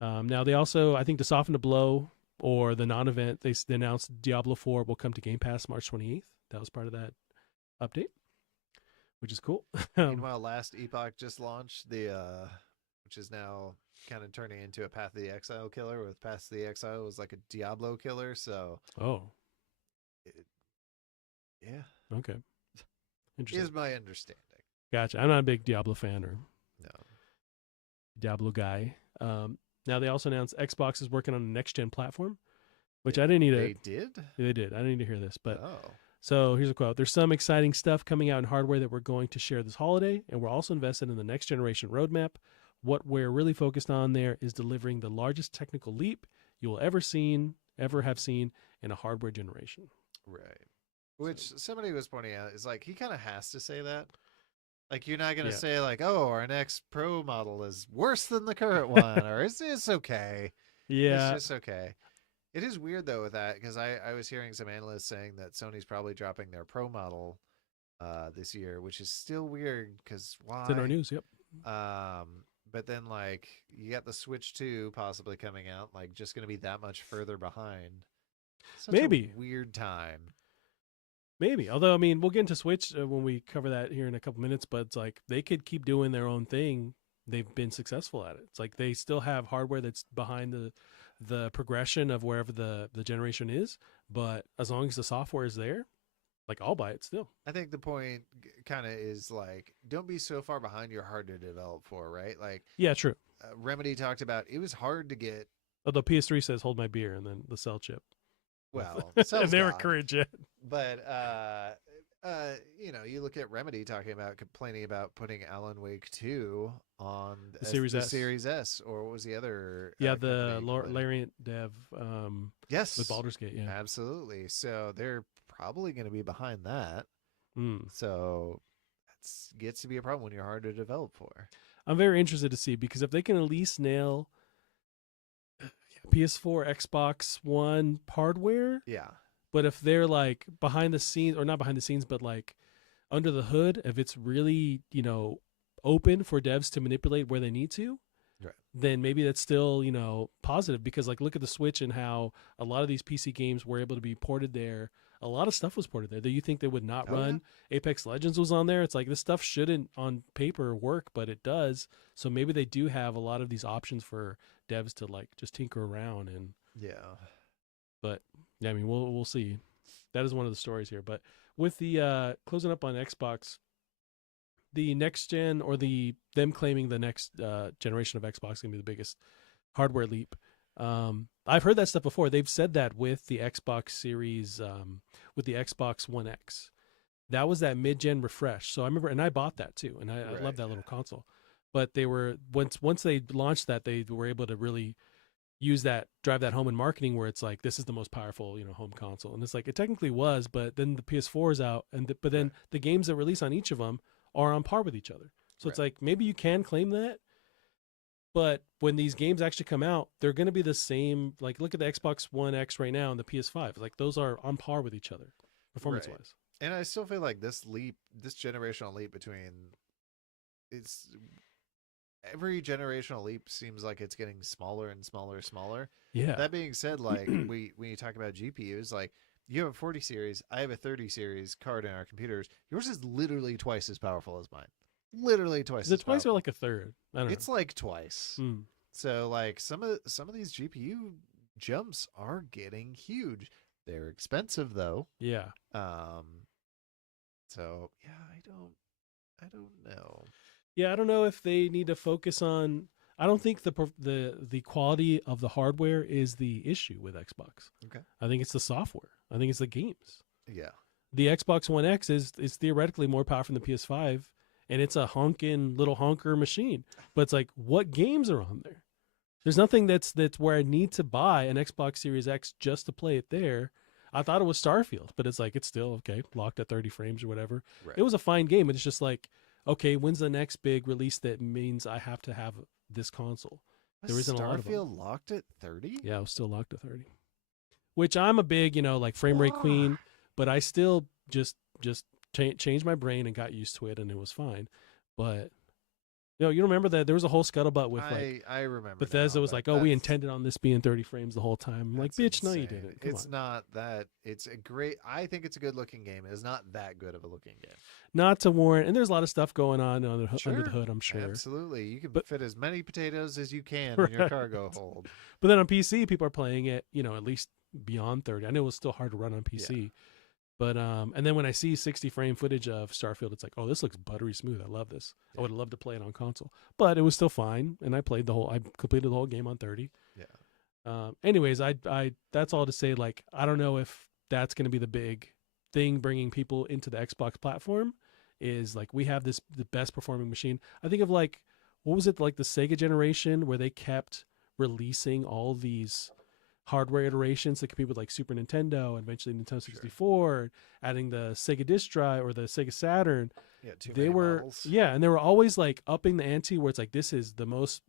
No. Now they also, I think, to soften the blow or the non-event, they announced Diablo 4 will come to Game Pass March 28th. That was part of that update, which is cool. Meanwhile, Last Epoch just launched which is now kind of turning into a Path of the Exile killer. With Path of the Exile was like a Diablo killer, so okay, interesting. Is my understanding. Gotcha. I'm not a big Diablo fan or no Diablo guy. Now they also announced Xbox is working on a next gen platform, which I didn't need to. They did. They did. I didn't need to hear this, but. So here's a quote. There's some exciting stuff coming out in hardware that we're going to share this holiday, and we're also invested in the next generation roadmap. What we're really focused on there is delivering the largest technical leap you will ever have seen in a hardware generation. Right. Which somebody was pointing out is like, he kind of has to say that. Like, you're not going to say like, oh, our next Pro model is worse than the current one, or it's okay. Yeah. It's just okay. It is weird, though, with that, because I was hearing some analysts saying that Sony's probably dropping their Pro model this year, which is still weird, because why? It's in our news, yep. But then, like, you got the Switch 2 possibly coming out, like, just going to be that much further behind. Maybe. A weird time. Maybe. Although, I mean, we'll get into Switch when we cover that here in a couple minutes, but it's like they could keep doing their own thing they've been successful at it. It's like they still have hardware that's behind the progression of wherever the generation is, but as long as the software is there, like I'll buy it still. I think the point kind of is like, don't be so far behind you're hard to develop for, right? Like, Yeah, true. Remedy talked about it was hard to get. Although PS3 says hold my beer and then the cell chip. Well, and they were encouraged it. But you look at Remedy complaining about putting Alan Wake 2 on the Series S. Series S, or what was the other? Yeah, the Lariat Dev. Yes, with Baldur's Gate. Yeah, absolutely. So they're probably going to be behind that. So that gets to be a problem when you're hard to develop for. I'm very interested to see, because if they can at least nail PS4, Xbox One hardware, yeah. But if they're like behind the scenes, or not behind the scenes, but like under the hood, if it's really, open for devs to manipulate where they need to, right, then maybe that's still, positive. Because like, look at the Switch and how a lot of these PC games were able to be ported there. A lot of stuff was ported there that you think they would not run. Yeah. Apex Legends was on there. It's like, this stuff shouldn't on paper work, but it does. So maybe they do have a lot of these options for devs to like just tinker around. And but yeah, I mean, we'll see. That is one of the stories here. But with the closing up on Xbox, the next gen, or them claiming the next generation of Xbox is gonna be the biggest hardware leap. I've heard that stuff before. They've said that with the Xbox Series, with the Xbox One X. That was that mid-gen refresh. So I remember, and I bought that too, and I love that little console. But they were once they launched that, they were able to really drive that home in marketing, where it's like, this is the most powerful, home console. And it's like, it technically was, but then the PS4 is out, but then the games that release on each of them are on par with each other. So it's like, maybe you can claim that, but when these games actually come out, they're going to be the same. Like, look at the Xbox One X right now and the PS5. Like, those are on par with each other performance wise. And I still feel like this generational leap every generational leap seems like it's getting smaller and smaller and smaller. Yeah. That being said, like, when you talk about GPUs, like, you have a 40 series, I have a 30 series card in our computers. Yours is literally twice as powerful as mine. Literally twice. Is it twice or like a third? I don't know. It's like twice. So like some of these GPU jumps are getting huge. They're expensive though. Yeah. So yeah, I don't know. Yeah, I don't know if they need to focus on. I don't think the quality of the hardware is the issue with Xbox. Okay. I think it's the software. I think it's the games. Yeah. The Xbox One X is theoretically more powerful than the PS5, and it's a little honker machine. But it's like, what games are on there? There's nothing that's where I need to buy an Xbox Series X just to play it there. I thought it was Starfield, but it's like, it's still okay, locked at 30 frames or whatever. Right. It was a fine game, but it's just like, okay, when's the next big release that means I have to have this console? There isn't a lot of them. Starfield locked at 30? Yeah, it was still locked at 30. Which I'm a big, like frame rate queen, but I still just changed my brain and got used to it, and it was fine. But you remember that there was a whole scuttlebutt with I remember Bethesda was like, oh, we intended on this being 30 frames the whole time. I'm like, bitch, insane. No, you didn't. It's not that. It's a great. I think it's a good looking game. It is not that good of a looking game. Not to warrant, and there's a lot of stuff going on under the hood, I'm sure. Absolutely, you can fit as many potatoes as you can in your cargo hold. But then on PC, people are playing it, at least beyond 30. I know it was still hard to run on PC. Yeah. But and then when I see 60 frame footage of Starfield, it's like, oh, this looks buttery smooth. I love this. Yeah. I would have loved to play it on console, but it was still fine, and I completed the whole game on 30. Yeah. Anyways, I that's all to say. Like, I don't know if that's going to be the big thing bringing people into the Xbox platform. Is like, we have the best performing machine. I think of like, what was it, like the Sega generation where they kept releasing all these hardware iterations that compete with like Super Nintendo and eventually Nintendo 64, adding the Sega disc drive or the Sega Saturn. Yeah, they were models. And they were always like upping the ante, where it's like, this is the most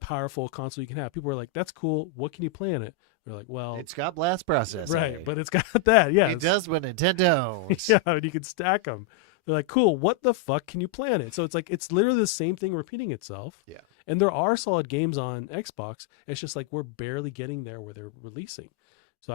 powerful console you can have. People were like, that's cool. What can you play on it? They're like, well, it's got blast processing, right? But it's got that. Yeah, it does what Nintendo. Yeah, and you can stack them. They're like, cool. What the fuck can you play on it? So it's like, it's literally the same thing repeating itself. Yeah. And there are solid games on Xbox. It's just like, we're barely getting there where they're releasing. So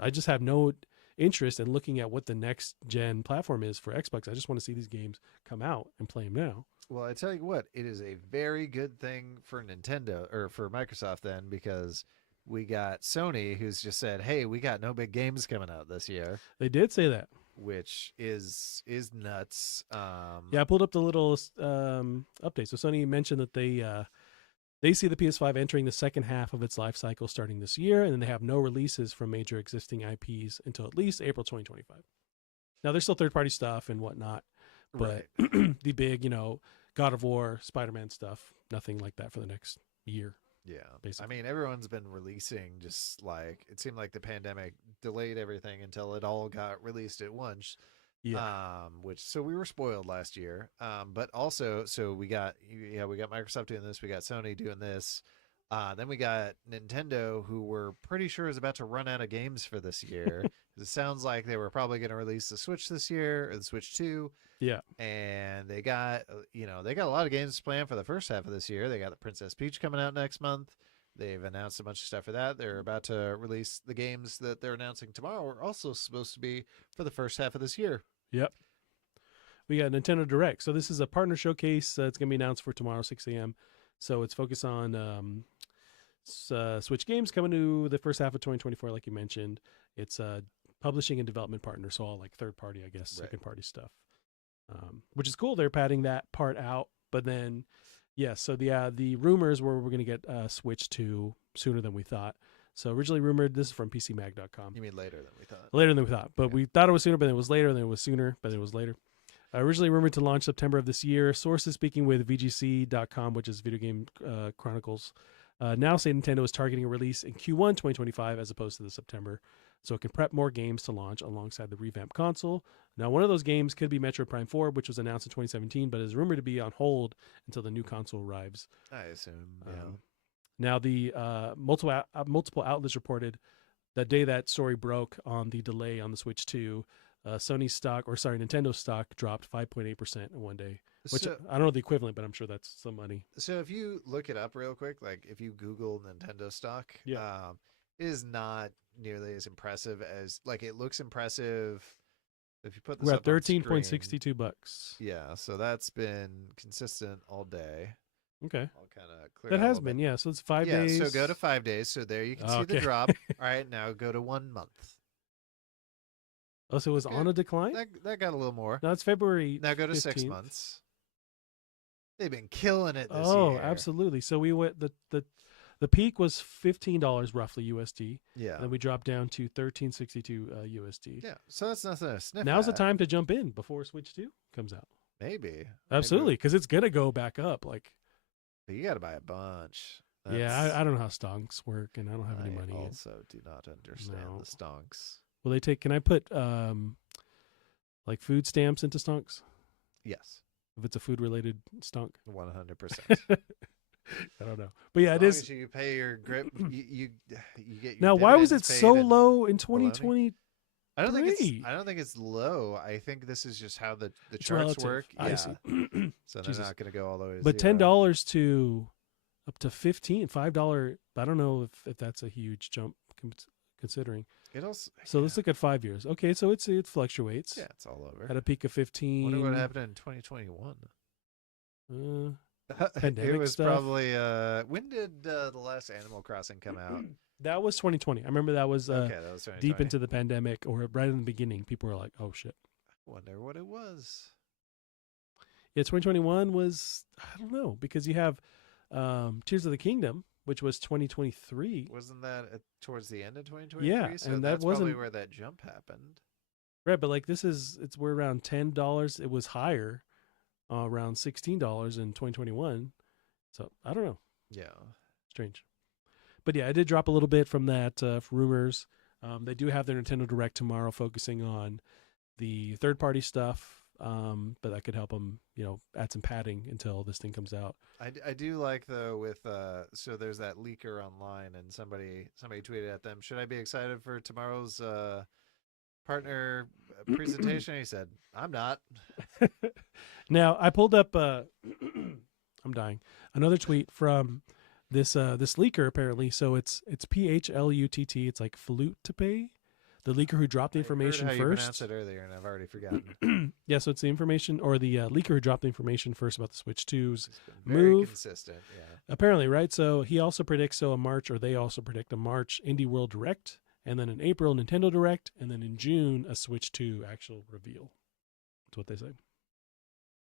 I just have no, interest in looking at what the next gen platform is for Xbox. I just want to see these games come out and play them now. Well, I tell you what, it is a very good thing for Nintendo or for Microsoft then, because we got Sony who's just said, "Hey, we got no big games coming out this year." They did say that, which is nuts. Yeah, I pulled up the little update. So Sony mentioned that they see the PS5 entering the second half of its life cycle starting this year, and then they have no releases from major existing IPs until at least April 2025. Now, there's still third-party stuff and whatnot, but right. The big, God of War, Spider-Man stuff, nothing like that for the next year. Yeah, basically. I mean, everyone's been releasing just like, it seemed like the pandemic delayed everything until it all got released at once. Yeah. So we were spoiled last year. But also, so we got Microsoft doing this, we got Sony doing this. Then we got Nintendo, who we're pretty sure is about to run out of games for this year. It sounds like they were probably going to release the Switch this year, or the Switch 2. Yeah. And they got, they got a lot of games planned for the first half of this year. They got the Princess Peach coming out next month. They've announced a bunch of stuff for that. They're about to release the games that they're announcing tomorrow are also supposed to be for the first half of this year. Yep. We got Nintendo Direct. So this is a partner showcase. It's going to be announced for tomorrow, 6 a.m. So it's focused on Switch games coming to the first half of 2024, like you mentioned. It's publishing and development partner, so all like third party, I guess, second party stuff, which is cool. They're padding that part out. But then, so the rumors were we're going to get Switch 2 sooner than we thought. So originally rumored, this is from PCMag.com. You mean later than we thought? Later than we thought. But we thought it was sooner, but it was later, and then it was sooner, but it was later. Originally rumored to launch September of this year. Sources speaking with VGC.com, which is Video Game Chronicles, now say Nintendo is targeting a release in Q1 2025 as opposed to the September, so it can prep more games to launch alongside the revamped console. Now, one of those games could be Metroid Prime 4, which was announced in 2017, but is rumored to be on hold until the new console arrives. I assume, yeah. Now, the multiple outlets reported the day that story broke on the delay on the Switch 2, Nintendo stock dropped 5.8% in one day. Which I don't know the equivalent, but I'm sure that's some money. So if you look it up real quick, like if you Google Nintendo stock, it is not nearly as impressive as, like, it looks impressive. If you put this, we're at $13.62. Yeah, so that's been consistent all day. Okay. I'll kind of clear that has been, so it's 5 days. So go to 5 days. So there you can see the drop. All right, now go to 1 month. Oh, so it was on a decline? That got a little more. No, it's February. Now go to 6 months. They've been killing it this year. Oh, absolutely. So we went the peak was $15 roughly USD. Yeah. And then we dropped down to $13.62 USD. Yeah. So that's nothing to sniff Now's at. the time to jump in before Switch 2 comes out. Maybe. Absolutely, because it's gonna go back up. Like, but you got to buy a bunch. I don't know how stonks work, and I don't have any money. I also do not understand the stonks. Will they take? Can I put like food stamps into stonks? Yes. If it's a food related stonk. 100%. I don't know, but yeah, as it is. As you pay your grip, you get your now. Why was it so low in 2020? I don't think it's low. I think this is just how the charts relative. work. I see. So they're not going to go all the way to but zero. $10 to up to $5. I don't know if that's a huge jump considering. It also, so let's look at 5 years. Okay, so it fluctuates. Yeah, it's all over. At a peak of 15. I wonder what happened in 2021. Pandemic it was stuff. Probably when did the last Animal Crossing come out? That was 2020. I remember that was, okay, that was 2020. deep into the pandemic, or right in the beginning. People were like, "Oh shit." Wonder what it was. Yeah, 2021 was, I don't know, because you have Tears of the Kingdom, which was 2023. Wasn't that towards the end of 2023? Yeah, so and that's that wasn't probably where that jump happened. Right, but like we're around $10. It was higher, around $16 in 2021. So I don't know. Yeah, strange. But yeah, I did drop a little bit from that rumors. They do have their Nintendo Direct tomorrow, focusing on the third-party stuff. But that could help them, add some padding until this thing comes out. I do like, though, with so there's that leaker online, and somebody tweeted at them, should I be excited for tomorrow's partner presentation? He said, I'm not. Now I pulled up I'm dying, another tweet from this leaker apparently. So it's PHLUTT. It's like flute to pay. the leaker who dropped the information I heard how first. you pronounced it earlier, and I've already forgotten. Yeah, so it's the information, or the leaker who dropped the information first about the Switch 2's Very move. consistent, yeah. Apparently, right? So he also predicts a March, or they also predict a March Indie World Direct, and then in April Nintendo Direct, and then in June a Switch 2 actual reveal. That's what they say.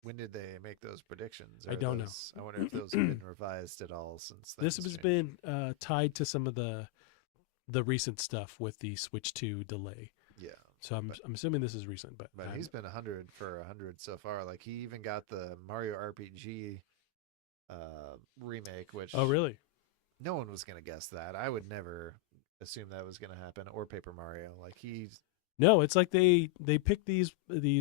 When did they make those predictions? I don't know. I wonder if those have been revised at all since then. This has been tied to some of the recent stuff with the Switch 2 delay. Yeah. So I'm assuming this is recent, but he's been 100 for 100 so far. Like he even got the Mario RPG remake, which really? No one was gonna guess that. I would never assume that was gonna happen, or Paper Mario. Like No, it's like they pick these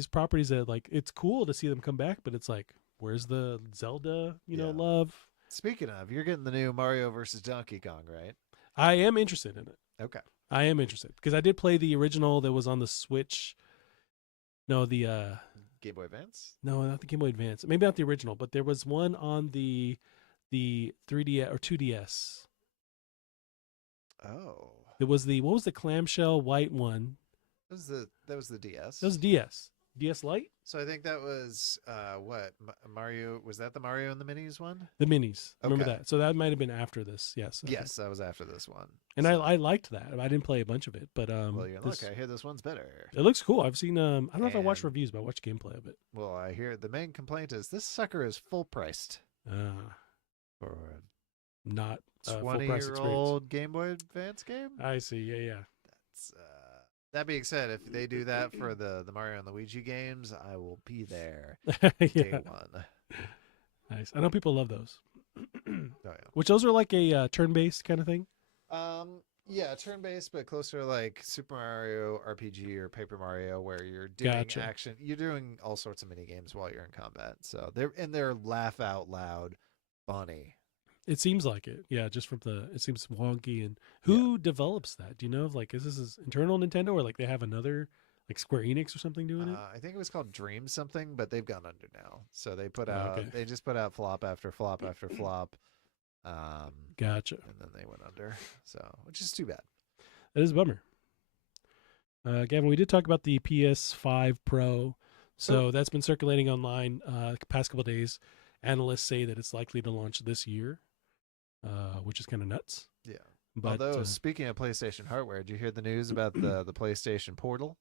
properties that, like, it's cool to see them come back, but it's like, where's the Zelda, love? Speaking of, you're getting the new Mario versus Donkey Kong, right? I am interested in it. Okay. I am interested because I did play the original that was on the Switch. No, the Game Boy Advance? No, not the Game Boy Advance. Maybe not the original, but there was one on the 3DS or 2DS. Oh. It was what was the clamshell white one? That was the DS. That was DS. DS Lite? So I think that was what Mario, was that the Mario and the Minis one? The Minis. I remember Okay. that. So that might have been after this. Yes. Yes, that was after this one. And I liked that. I didn't play a bunch of it, but well, you're like, I hear this one's better. It looks cool. I've seen I don't know if I watched And- reviews, but I watched gameplay of it. Well, I hear the main complaint is this sucker is full priced for Not a full price experience. 20-year-old Game Boy Advance game. I see. Yeah. That's, that being said, if they do that for the Mario and Luigi games, I will be there day Yeah. one. Nice. I know people love those. Oh yeah. Which those are like a turn-based kind of thing. Yeah, turn-based, but closer to like Super Mario RPG or Paper Mario, where you're doing Gotcha. action. You're doing all sorts of mini games while you're in combat. So they're laugh out loud funny. It seems like it. Yeah, just from it seems wonky. And who develops that? Do you know? Like, is this internal Nintendo, or like they have another, like Square Enix or something doing it? I think it was called Dream something, but they've gone under now. So they put out Okay. they just put out flop after flop after flop. Gotcha. And then they went under. So, which is too bad. That is a bummer. Gavin, we did talk about the PS5 Pro. So that's been circulating online past couple of days. Analysts say that it's likely to launch this year, which is kind of nuts. Yeah. But, although, speaking of PlayStation hardware, did you hear the news about the PlayStation Portal?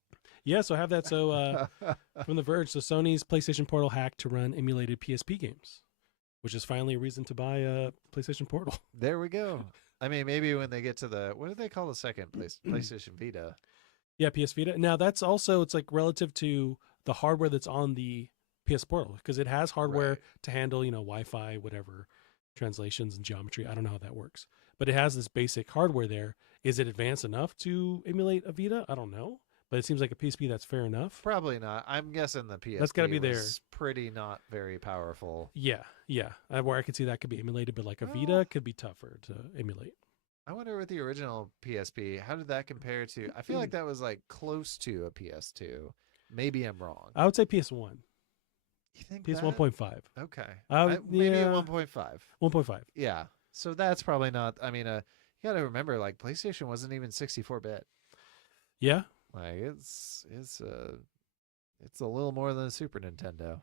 Yeah, so I have that. So from The Verge, so Sony's PlayStation Portal hacked to run emulated PSP games, which is finally a reason to buy a PlayStation Portal. There we go. I mean, maybe when they get to what do they call the second PlayStation Vita? Yeah, PS Vita. Now that's also, it's like relative to the hardware that's on the PS Portal, because it has hardware to handle, Wi-Fi, whatever, translations and geometry. I don't know how that works, but it has this basic hardware there. Is it advanced enough to emulate a Vita? I don't know, but it seems like a PSP that's fair enough. Probably not. I'm guessing the PSP That's got to be there. Pretty not very powerful. Yeah. Where I could see that could be emulated, but like a Vita could be tougher to emulate. I wonder with the original PSP, how did that compare to? I feel like that was like close to a PS2. Maybe I'm wrong. I would say PS1. You think PS that? 1.5. Okay. Maybe yeah. 1.5. 1.5. Yeah. So that's probably not. I mean, you got to remember, like PlayStation wasn't even 64-bit. Yeah. Like it's a little more than a Super Nintendo.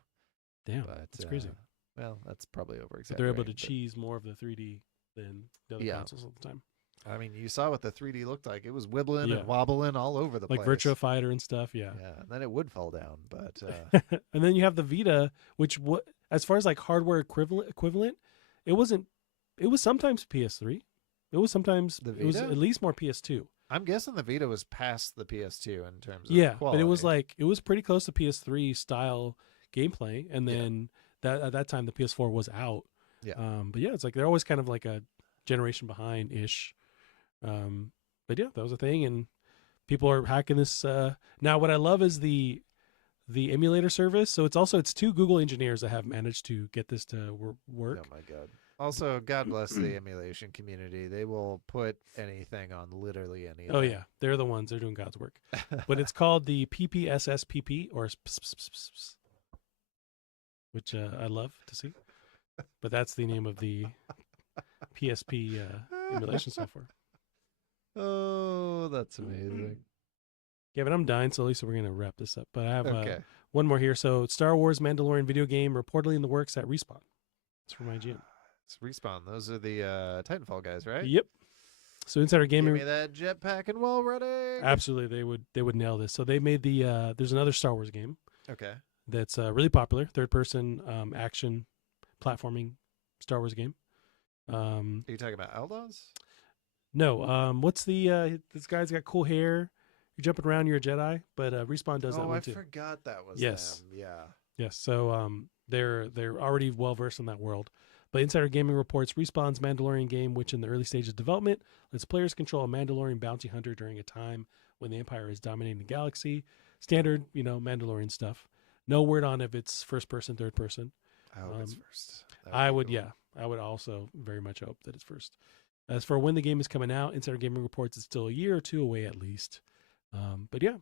Damn, But that's crazy. Well, that's probably over. But they're able to cheese more of the 3D than the other consoles at the time. I mean, you saw what the 3D looked like. It was wibbling Yeah. and wobbling all over the Like place. Virtua Fighter and stuff, yeah. Yeah, and then it would fall down. But and then you have the Vita, which as far as like hardware equivalent, it was sometimes PS3. It was sometimes The it was Vita? at least more PS2. I'm guessing the Vita was past the PS2 in terms of Yeah, quality. but it was pretty close to PS3 style gameplay, and then that at that time the PS4 was out. Yeah. But yeah, it's like they're always kind of like a generation behind ish. But yeah, that was a thing, and people are hacking this. Now, what I love is the emulator service. So it's two Google engineers that have managed to get this to work. Oh my god. Also, God bless the emulation community. They will put anything on literally anything. Oh yeah, they're the ones. They're doing God's work. But it's called the PPSSPP, or which I love to see. But that's the name of the PSP emulation software. Oh, that's amazing. Yeah, but I'm dying slowly, so we're gonna wrap this up. But I have Okay. one more here. So, Star Wars Mandalorian video game reportedly in the works at Respawn. It's from IGN. It's Respawn. Those are the Titanfall guys, right? Yep. So Insider Give Gaming, me that jetpack and wall running. absolutely, they would nail this. So they made the there's another Star Wars game Okay. that's really popular, third person action platforming Star Wars game. Are you talking about Eldons? No, what's the this guy's got cool hair. You're jumping around, you're a Jedi, but Respawn does that one too. I forgot that was Yes. them. Yeah. Yes, so they're already well versed in that world. But Insider Gaming reports Respawn's Mandalorian game, which in the early stages of development lets players control a Mandalorian bounty hunter during a time when the Empire is dominating the galaxy. Standard, Mandalorian stuff. No word on if it's first person, third person. I hope it's first. I would also very much hope that it's first. As for when the game is coming out, Insider Gaming reports it's still a year or two away at least. But yeah,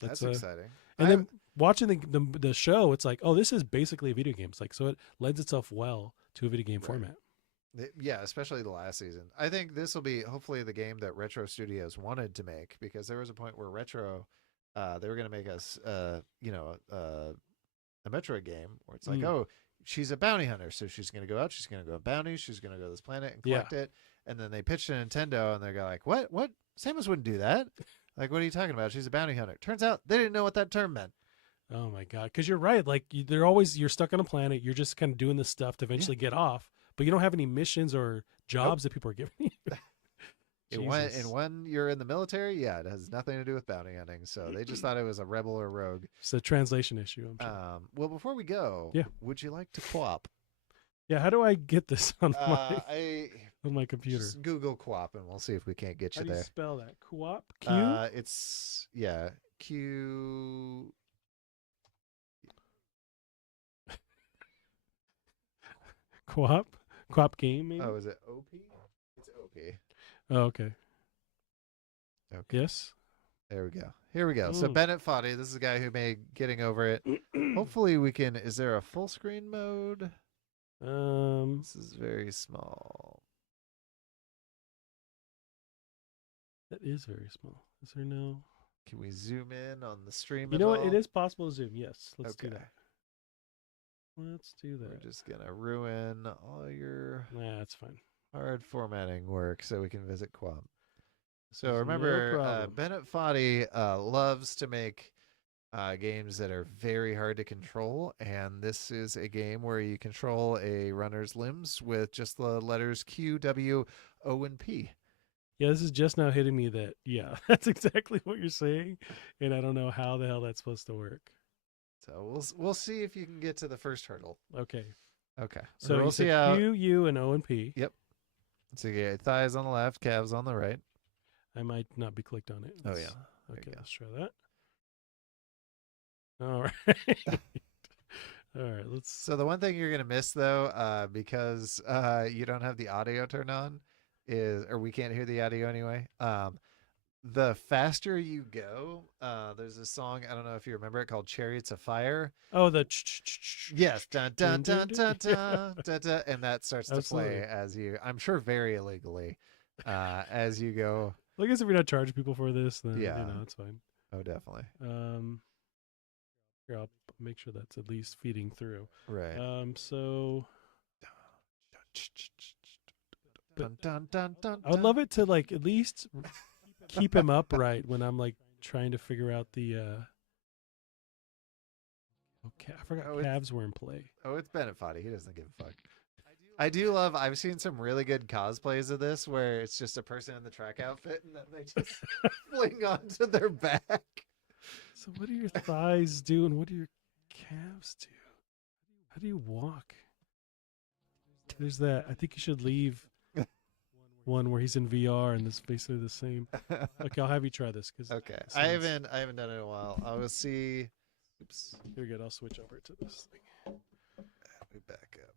that's exciting. And then watching the show, it's like, oh, this is basically a video game. It's like, so it lends itself well to a video game format. Yeah, especially the last season. I think this will be hopefully the game that Retro Studios wanted to make, because there was a point where Retro, they were going to make us, a Metroid game where it's like, oh, she's a bounty hunter, so she's going to go out, she's going to go on bounty, she's going to go to this planet and collect it. And then they pitched to Nintendo, and they're like, what? Samus wouldn't do that. Like, what are you talking about? She's a bounty hunter. Turns out they didn't know what that term meant. Oh my God. Because you're right. Like you're stuck on a planet. You're just kind of doing this stuff to eventually get off, but you don't have any missions or jobs that people are giving you. In one, you're in the military. Yeah, it has nothing to do with bounty hunting. So they just thought it was a rebel or rogue. It's a translation issue. I'm sure. Well, before we go, would you like to co-op? Yeah. How do I get this on my computer? Just Google co-op and we'll see if we can't get you How there. Do you spell that? Co-op? Q? It's Q. Co-op game, maybe? Oh, is it OP? It's OP. Oh, okay. Yes. There we go. Here we go. So Bennett Foddy, this is the guy who made Getting Over It. Hopefully we can. Is there a full screen mode? This is very small. That is very small. Is there no? Can we zoom in on the stream? You know what? It is possible to zoom. Yes. Let's do that. Let's do that. We're just gonna ruin all your that's fine. hard formatting work so we can visit co-op. So remember, Bennett Foddy loves to make games that are very hard to control, and this is a game where you control a runner's limbs with just the letters Q, W, O, and P. Yeah, this is just now hitting me that, that's exactly what you're saying, and I don't know how the hell that's supposed to work. So we'll see if you can get to the first hurdle. Okay. So we'll see how Q, U, and O and P. Yep. So you get thighs on the left, calves on the right. I might not be clicked on it. Oh yeah. Okay, let's try that. All right. All right. So the one thing you're gonna miss though, because you don't have the audio turned on, or we can't hear the audio anyway. The faster you go, there's a song, I don't know if you remember it, called Chariots of Fire. Oh, the yes, dun dun dun dun dun dun dun, and that starts to play as you, I'm sure very illegally, as you go. Well, I guess if you're not charging people for this, then it's fine. Oh, definitely. Here, I'll make sure that's at least feeding through. Right. So dun, dun, dun, dun, I would love it to like at least keep him upright when I'm like trying to figure out the okay, I forgot calves were in play. Oh, it's Bennett Foddy. He doesn't give a fuck. I do love, I've seen some really good cosplays of this where it's just a person in the track outfit and then they just fling onto their back. So what do your thighs do and what do your calves do? How do you walk? There's that. I think you should leave one where he's in VR and it's basically the same. Okay, I'll have you try this. Okay. I haven't done it in a while. I will see. Oops. Here we go. I'll switch over to this thing. Let me back up.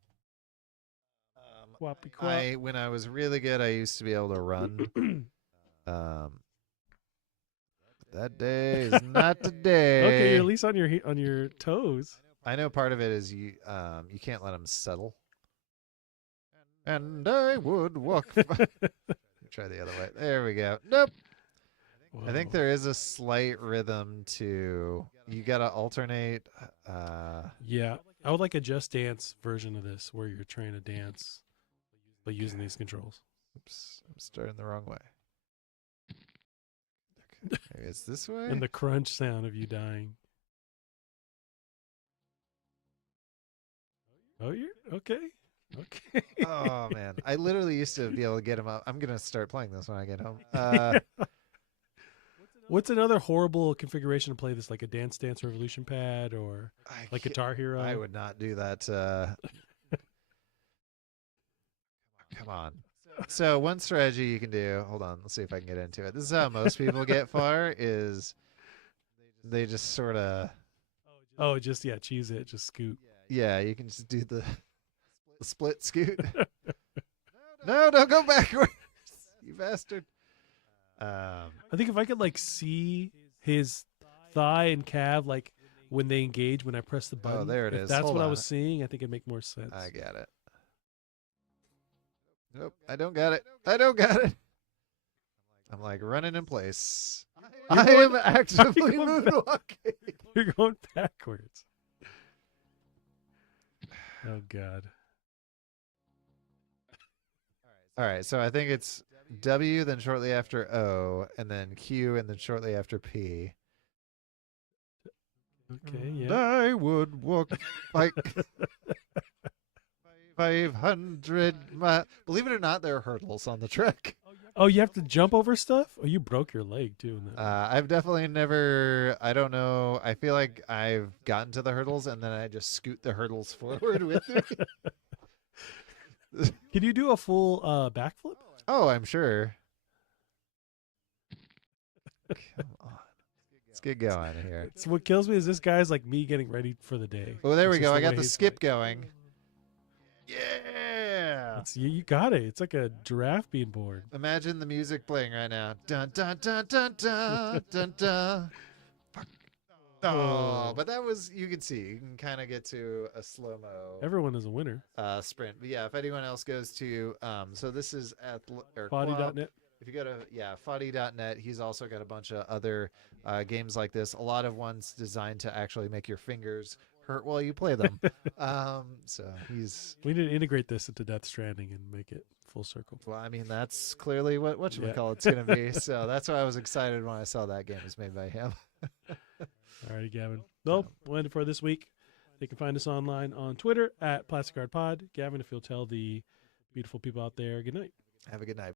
Quappy quap. When I was really good, I used to be able to run. That day is not today. Okay, you're at least on your toes. I know part of it is you can't let them settle. And I would walk. Try the other way. There we go. Nope. I think there is a slight rhythm to. You gotta alternate. Yeah, I would like a Just Dance version of this where you're trying to dance, but using these controls. Oops, I'm starting the wrong way. Okay, maybe it's this way. And the crunch sound of you dying. Oh, you're okay. Okay. Oh man, I literally used to be able to get him up. I'm gonna start playing this when I get home. What's another horrible configuration to play this? Like a Dance Dance Revolution pad or like Guitar Hero? I would not do that. Come on. So one strategy you can do. Hold on, let's see if I can get into it. This is how most people get far. Is they just sort of. Oh, just cheese it, just scoot. Yeah, you can just do the split scoot. No, don't go backwards, you bastard. I think if I could like see his thigh and calf like when they engage when I press the button. Oh, there it is. That's Hold what I on. was seeing. I think it'd make more sense. I got it. Nope, I don't got it. I don't got it. I'm like running in place. I am actively moonwalking. You're going backwards. Oh God. All right, so I think it's W, then shortly after O, and then Q, and then shortly after P. Okay, And yeah. I would walk like 500 miles. Believe it or not, there are hurdles on the track. Oh, you have to jump over stuff? Oh, you broke your leg too. In that I've definitely never, I don't know. I feel like I've gotten to the hurdles and then I just scoot the hurdles forward with me. Can you do a full backflip? Oh, I'm sure. Come on. Let's get going here. So what kills me is this guy's like me getting ready for the day. Oh, there we It's go. just I got way the he's skip like- going. Yeah. You got it. It's like a giraffe being born. Imagine the music playing right now. Dun dun dun dun dun dun dun. Fuck. Oh, but that was, you can see, you can kind of get to a slow-mo Everyone is a winner. sprint. But yeah, if anyone else goes to, so this is at Body.net. If you go to, Foddy.net, he's also got a bunch of other games like this. A lot of ones designed to actually make your fingers hurt while you play them. So he's, We need to integrate this into Death Stranding and make it full circle. well, I mean, that's clearly what whatchamacallit's going to be. So that's why I was excited when I saw that game was made by him. Alrighty, Gavin. Well, we'll end it for this week. They can find us online on Twitter at Plastic Art Pod. Gavin, if you'll tell the beautiful people out there, good night. Have a good night.